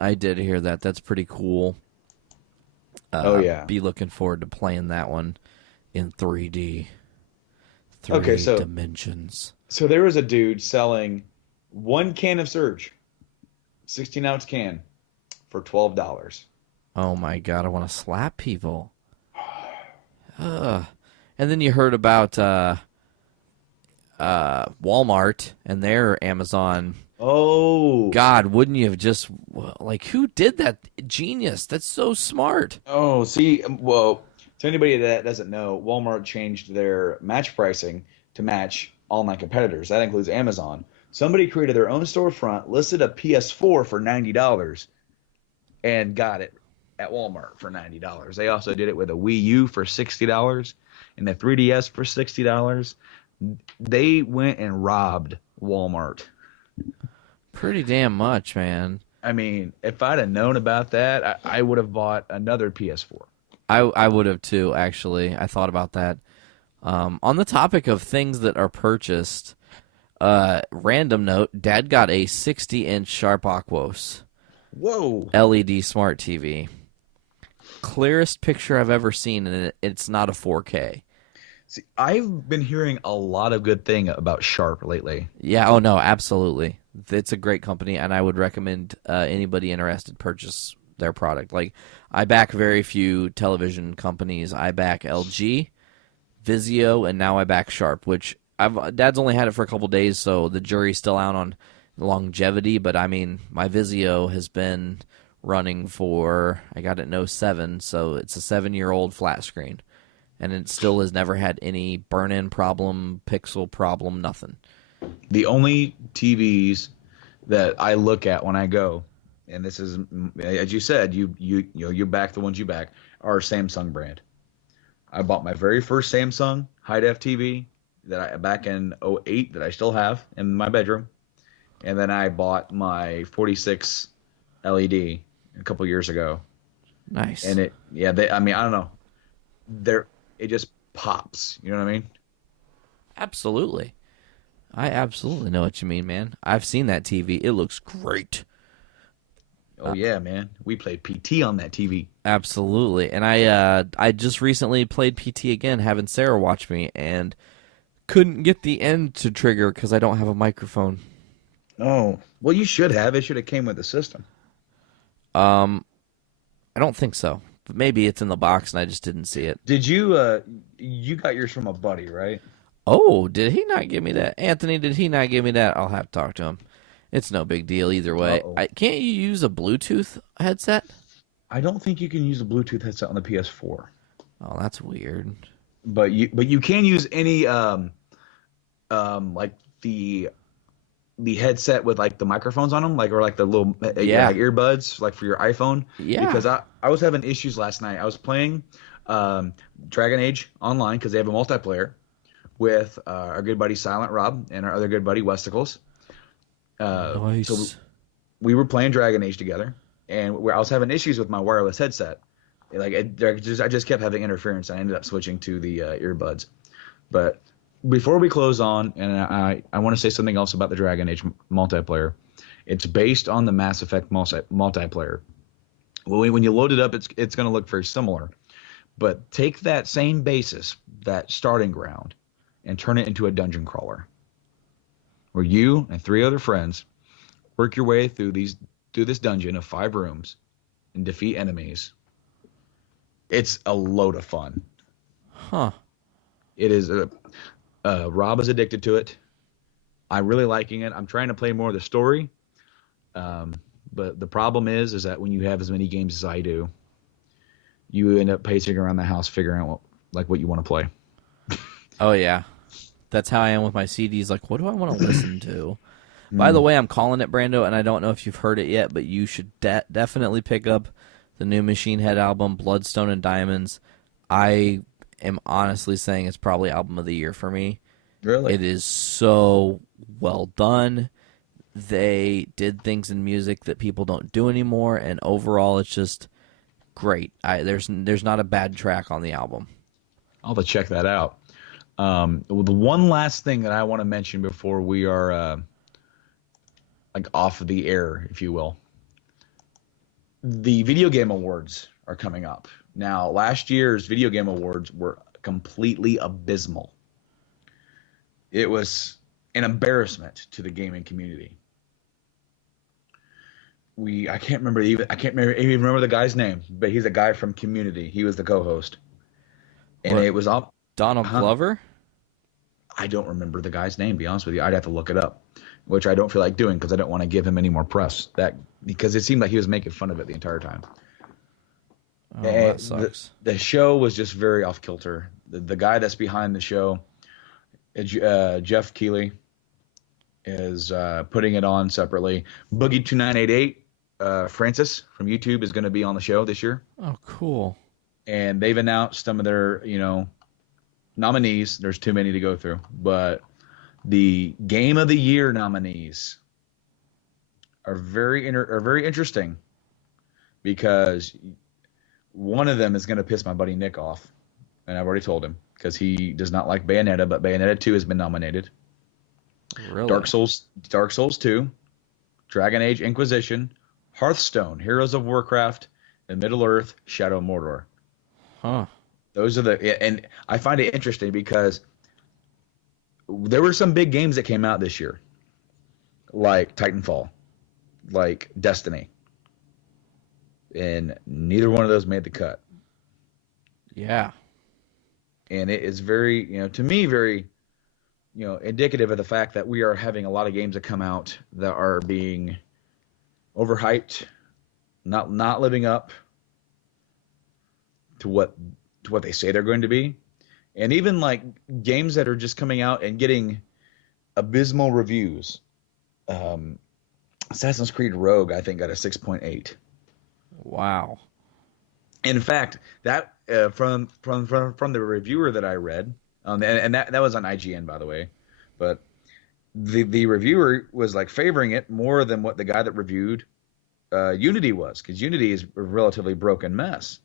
That's pretty cool. Oh, yeah. Be looking forward to playing that one in 3D. Okay, so dimensions. So there was a dude selling one can of Surge, 16-ounce can, for $12. Oh my god, I want to slap people. And then you heard about Walmart and their Amazon. Oh God, wouldn't you have just, like, who did that? Genius. That's so smart. Oh, see, well, to anybody that doesn't know, Walmart changed their match pricing to match online competitors. That includes Amazon. Somebody created their own storefront, listed a PS4 for $90, and got it at Walmart for $90. They also did it with a Wii U for $60 and the 3DS for $60. They went and robbed Walmart. Pretty damn much, man. I mean, if I'd have known about that, I would have bought another PS4. I would have too, actually. I thought about that. On the topic of things that are purchased, random note, Dad got a 60-inch Sharp Aquos. Whoa. LED smart TV. Clearest picture I've ever seen, and it's not a 4K. See, I've been hearing a lot of good thing about Sharp lately. Yeah, oh no, absolutely. It's a great company, and I would recommend anybody interested purchase their product. Like, I back very few television companies. I back LG, Vizio, and now I back Sharp, which Dad's only had it for a couple days, so the jury's still out on longevity. But I mean, my Vizio has been running for, I got it in '07, so it's a 7-year-old flat screen, and it still has never had any burn-in problem, pixel problem, nothing. The only TVs that I look at when I go, and this is, as you said, you back the ones you back, are Samsung brand. I bought my very first Samsung high-def TV back in '08 that I still have in my bedroom. And then I bought my 46 LED a couple years ago. Nice. And I don't know. It just pops. You know what I mean? Absolutely. I absolutely know what you mean, man. I've seen that TV. It looks great. Oh yeah, man. We played PT on that TV. Absolutely. And I just recently played PT again, having Sarah watch me, and couldn't get the end to trigger because I don't have a microphone. Oh, well, you should have. It should have came with the system. I don't think so. But maybe it's in the box and I just didn't see it. Did you? You got yours from a buddy, right? Oh, did he not give me that? Anthony, did he not give me that? I'll have to talk to him. It's no big deal either way. Can't you use a Bluetooth headset? I don't think you can use a Bluetooth headset on the PS4. Oh, that's weird. But you can use any like the headset with like the microphones on them, or like the little like earbuds, like for your iPhone. Yeah. Because I was having issues last night. I was playing Dragon Age online because they have a multiplayer with our good buddy Silent Rob and our other good buddy Westicles. Nice. So we were playing Dragon Age together, and I was having issues with my wireless headset. Like I just kept having interference. I ended up switching to the earbuds. But before we close on, and I want to say something else about the Dragon Age multiplayer. It's based on the Mass Effect multiplayer. Well, when you load it up, it's going to look very similar. But take that same basis, that starting ground, and turn it into a dungeon crawler, where you and 3 other friends work your way through this dungeon of 5 rooms and defeat enemies. It's a load of fun. Huh. It is. Rob is addicted to it. I'm really liking it. I'm trying to play more of the story. But the problem is that when you have as many games as I do, you end up pacing around the house figuring out what you want to play. Oh, yeah. That's how I am with my CDs. Like, what do I want to listen to? By the way, I'm calling it, Brando, and I don't know if you've heard it yet, but you should definitely pick up the new Machine Head album, Bloodstone and Diamonds. I am honestly saying it's probably album of the year for me. Really? It is so well done. They did things in music that people don't do anymore, and overall it's just great. There's not a bad track on the album. I'll have to check that out. The one last thing that I want to mention before we are off of the air, if you will. The Video Game Awards are coming up. Now, last year's Video Game Awards were completely abysmal. It was an embarrassment to the gaming community. I can't even remember the guy's name, but he's a guy from Community. He was the co-host. And it was up. Donald Glover? I don't remember the guy's name, to be honest with you. I'd have to look it up, which I don't feel like doing because I don't want to give him any more press. Because it seemed like he was making fun of it the entire time. Oh, that sucks. The show was just very off kilter. The guy that's behind the show, Jeff Keighley, is putting it on separately. Boogie2988, Francis from YouTube, is going to be on the show this year. Oh, cool. And they've announced some of their, nominees. There's too many to go through. But the Game of the Year nominees are very interesting because one of them is going to piss my buddy Nick off. And I've already told him because he does not like Bayonetta, but Bayonetta 2 has been nominated. Really? Dark Souls 2, Dragon Age Inquisition, Hearthstone, Heroes of Warcraft, and Middle-earth, Shadow of Mordor. Huh. Those are and I find it interesting because there were some big games that came out this year, like Titanfall, like Destiny, and neither one of those made the cut. Yeah. And it is very, to me, very, indicative of the fact that we are having a lot of games that come out that are being overhyped, not living up to what they say they're going to be, And even like games that are just coming out and getting abysmal reviews. Assassin's Creed Rogue, I think, got a 6.8. Wow. In fact, that from the reviewer that I read, and that was on IGN, by the way, but the reviewer was like favoring it more than what the guy that reviewed Unity was, because Unity is a relatively broken mess.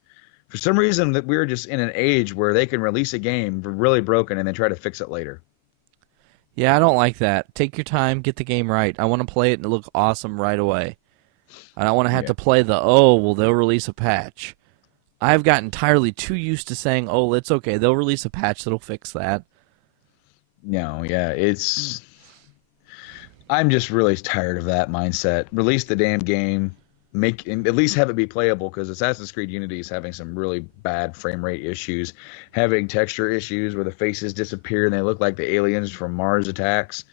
For some reason, that we're just in an age where they can release a game really broken and then try to fix it later. Yeah, I don't like that. Take your time, get the game right. I want to play it and look awesome right away. I don't want to have to play they'll release a patch. I've gotten entirely too used to saying, it's okay, they'll release a patch that'll fix that. No, yeah, I'm just really tired of that mindset. Release the damn game, at least have it be playable, because Assassin's Creed Unity is having some really bad frame rate issues, having texture issues where the faces disappear and they look like the aliens from Mars Attacks.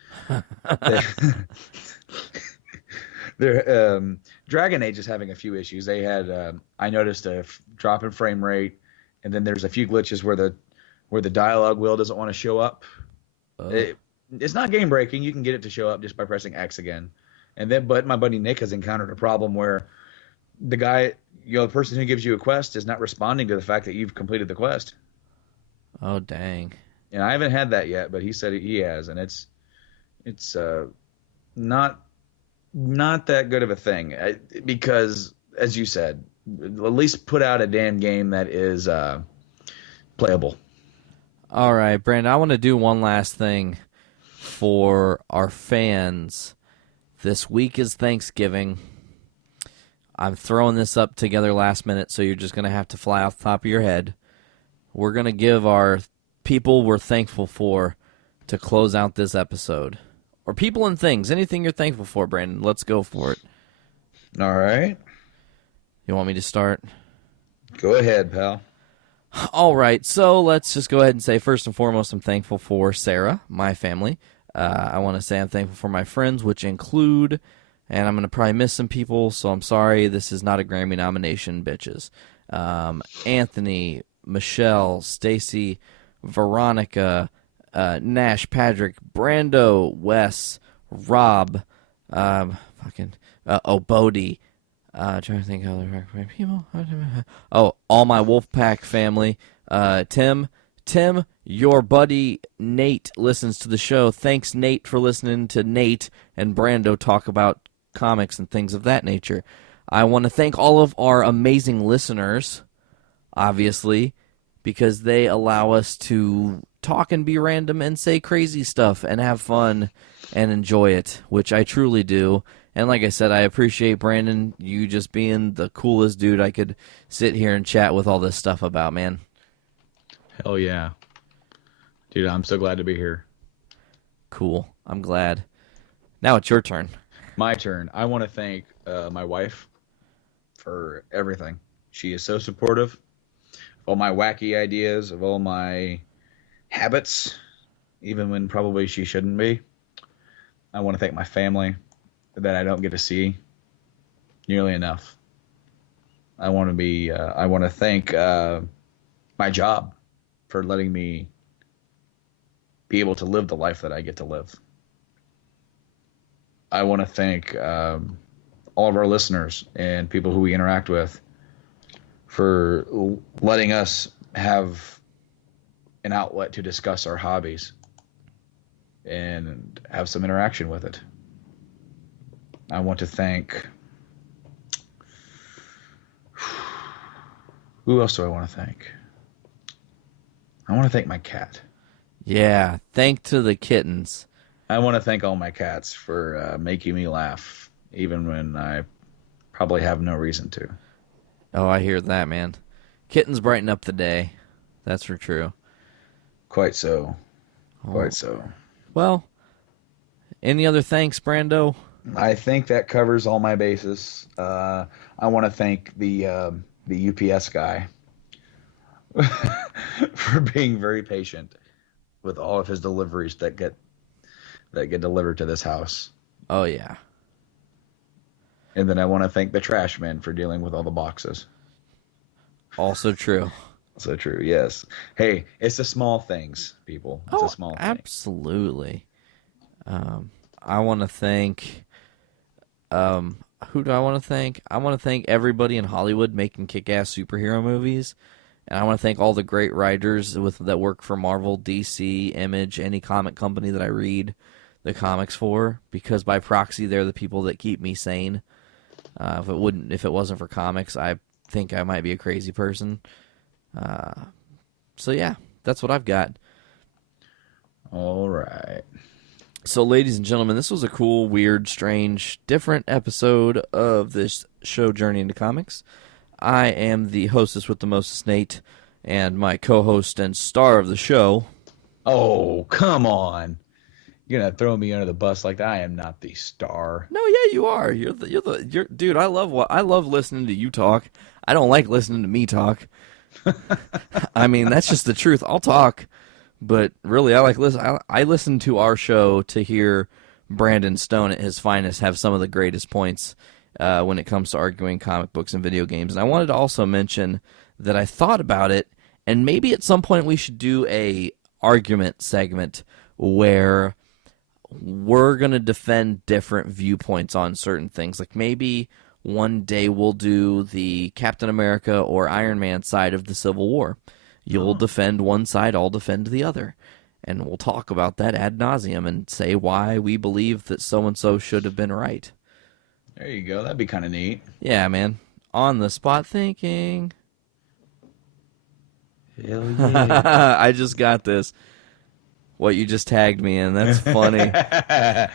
Dragon Age is having a few issues. They had I noticed a drop in frame rate, and then there's a few glitches where the dialogue wheel doesn't want to show up. It's not game breaking. You can get it to show up just by pressing X again. But my buddy Nick has encountered a problem where the person who gives you a quest is not responding to the fact that you've completed the quest. Oh, dang. And I haven't had that yet, but he said he has, and it's not that good of a thing, because, as you said, at least put out a damn game that is playable. All right, Brandon, I want to do one last thing for our fans. This week is Thanksgiving. I'm throwing this up together last minute, so you're just going to have to fly off the top of your head. We're going to give our people we're thankful for to close out this episode. Or people and things. Anything you're thankful for, Brandon. Let's go for it. All right. You want me to start? Go ahead, pal. All right, so let's just go ahead and say, first and foremost, I'm thankful for Sarah, my family. I want to say I'm thankful for my friends, which include, and I'm going to probably miss some people, so I'm sorry, this is not a Grammy nomination, bitches. Anthony, Michelle, Stacy, Veronica, Nash, Patrick, Brando, Wes, Rob, Bodie, trying to think of other people. All my Wolfpack family. Tim, your buddy Nate listens to the show. Thanks, Nate, for listening to Nate and Brando talk about comics and things of that nature. I want to thank all of our amazing listeners, obviously, because they allow us to talk and be random and say crazy stuff and have fun and enjoy it, which I truly do. And like I said, I appreciate, Brandon, you just being the coolest dude I could sit here and chat with all this stuff about, man. Hell yeah. Dude, I'm so glad to be here. Cool. I'm glad. Now it's your turn. My turn. I want to thank my wife for everything. She is so supportive of all my wacky ideas, of all my habits, even when probably she shouldn't be. I want to thank my family that I don't get to see nearly enough. I want to thank my job for letting me be able to live the life that I get to live. I want to thank all of our listeners and people who we interact with for letting us have an outlet to discuss our hobbies and have some interaction with it. I want to thank... Who else do I want to thank? I want to thank my cat. Yeah, thank to the kittens. I want to thank all my cats for making me laugh, even when I probably have no reason to. Oh, I hear that, man. Kittens brighten up the day. That's for true. Quite so. Quite so. Well, any other thanks, Brando? I think that covers all my bases. I want to thank the UPS guy for being very patient with all of his deliveries that get delivered to this house. Oh, yeah. And then I want to thank the trash man for dealing with all the boxes. Also true. So true. Yes. Hey, it's the small things, people. It's a small thing. Absolutely. I want to thank. Who do I want to thank? I want to thank everybody in Hollywood making kick-ass superhero movies, and I want to thank all the great writers that work for Marvel, DC, Image, any comic company that I read the comics for, because by proxy they're the people that keep me sane. If it wasn't for comics, I think I might be a crazy person. So yeah, that's what I've got. All right. So, ladies and gentlemen, this was a cool, weird, strange, different episode of this show, Journey into Comics. I am the hostess with the mostest, Nate, and my co-host and star of the show. Oh, come on! You're gonna throw me under the bus like that? I am not the star. No, yeah, you are. You're dude. I love listening to you talk. I don't like listening to me talk. I mean, that's just the truth. I'll talk. But really, I listen to our show to hear Brandon Stone at his finest have some of the greatest points when it comes to arguing comic books and video games. And I wanted to also mention that I thought about it, and maybe at some point we should do a argument segment where we're going to defend different viewpoints on certain things. Like maybe one day we'll do the Captain America or Iron Man side of the Civil War. You'll defend one side, I'll defend the other. And we'll talk about that ad nauseum and say why we believe that so-and-so should have been right. There you go. That'd be kind of neat. Yeah, man. On the spot thinking. Hell yeah. I just got this. What you just tagged me in. That's funny. The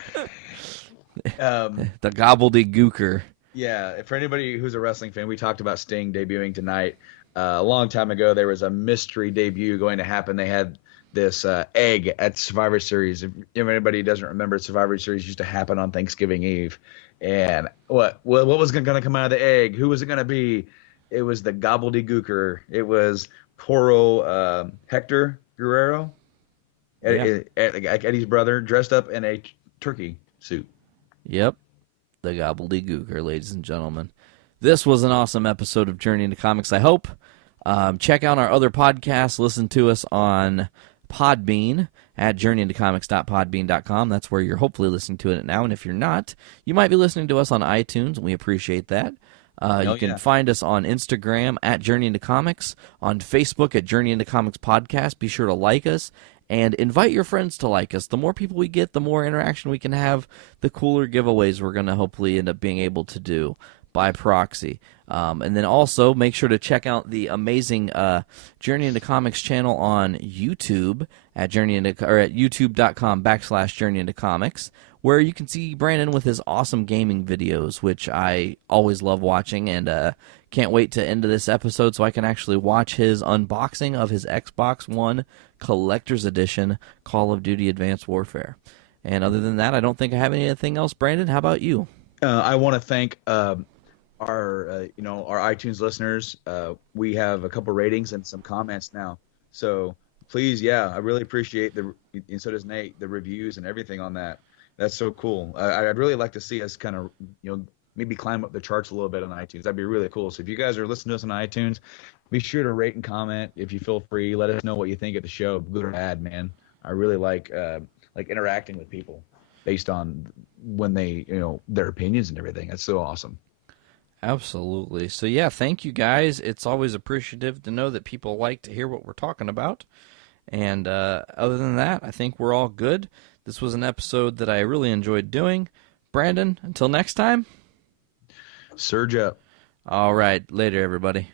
gobbledygooker. Yeah, for anybody who's a wrestling fan, we talked about Sting debuting tonight. A long time ago, there was a mystery debut going to happen. They had this egg at Survivor Series. If anybody doesn't remember, Survivor Series used to happen on Thanksgiving Eve. And what was going to come out of the egg? Who was it going to be? It was the gobbledygooker. It was Poro Hector Guerrero, Eddie's brother, dressed up in a turkey suit. Yep, the gobbledygooker, ladies and gentlemen. This was an awesome episode of Journey into Comics, I hope. Check out our other podcasts. Listen to us on Podbean at journeyintocomics.podbean.com. That's where you're hopefully listening to it now. And if you're not, you might be listening to us on iTunes, and we appreciate that. You can find us on Instagram at Journey into Comics, on Facebook at Journey into Comics Podcast. Be sure to like us and invite your friends to like us. The more people we get, the more interaction we can have, the cooler giveaways we're going to hopefully end up being able to do by proxy. And then also make sure to check out the amazing Journey into Comics channel on YouTube at youtube.com/Journey into Comics, where you can see Brandon with his awesome gaming videos, which I always love watching, and can't wait to end this episode so I can actually watch his unboxing of his Xbox One Collector's Edition Call of Duty Advanced Warfare. And other than that, I don't think I have anything else. Brandon, how about you? I want to thank our iTunes listeners. We have a couple ratings and some comments now. So please, I really appreciate and so does Nate, the reviews and everything on that. That's so cool. I'd really like to see us kind of, maybe climb up the charts a little bit on iTunes. That'd be really cool. So if you guys are listening to us on iTunes, be sure to rate and comment if you feel free. Let us know what you think of the show, good or bad, man. I really like interacting with people based on when they, their opinions and everything. That's so awesome. Absolutely. So yeah, thank you guys. It's always appreciative to know that people like to hear what we're talking about. And other than that, I think we're all good. This was an episode that I really enjoyed doing. Brandon, until next time. Surge up. All right. Later, everybody.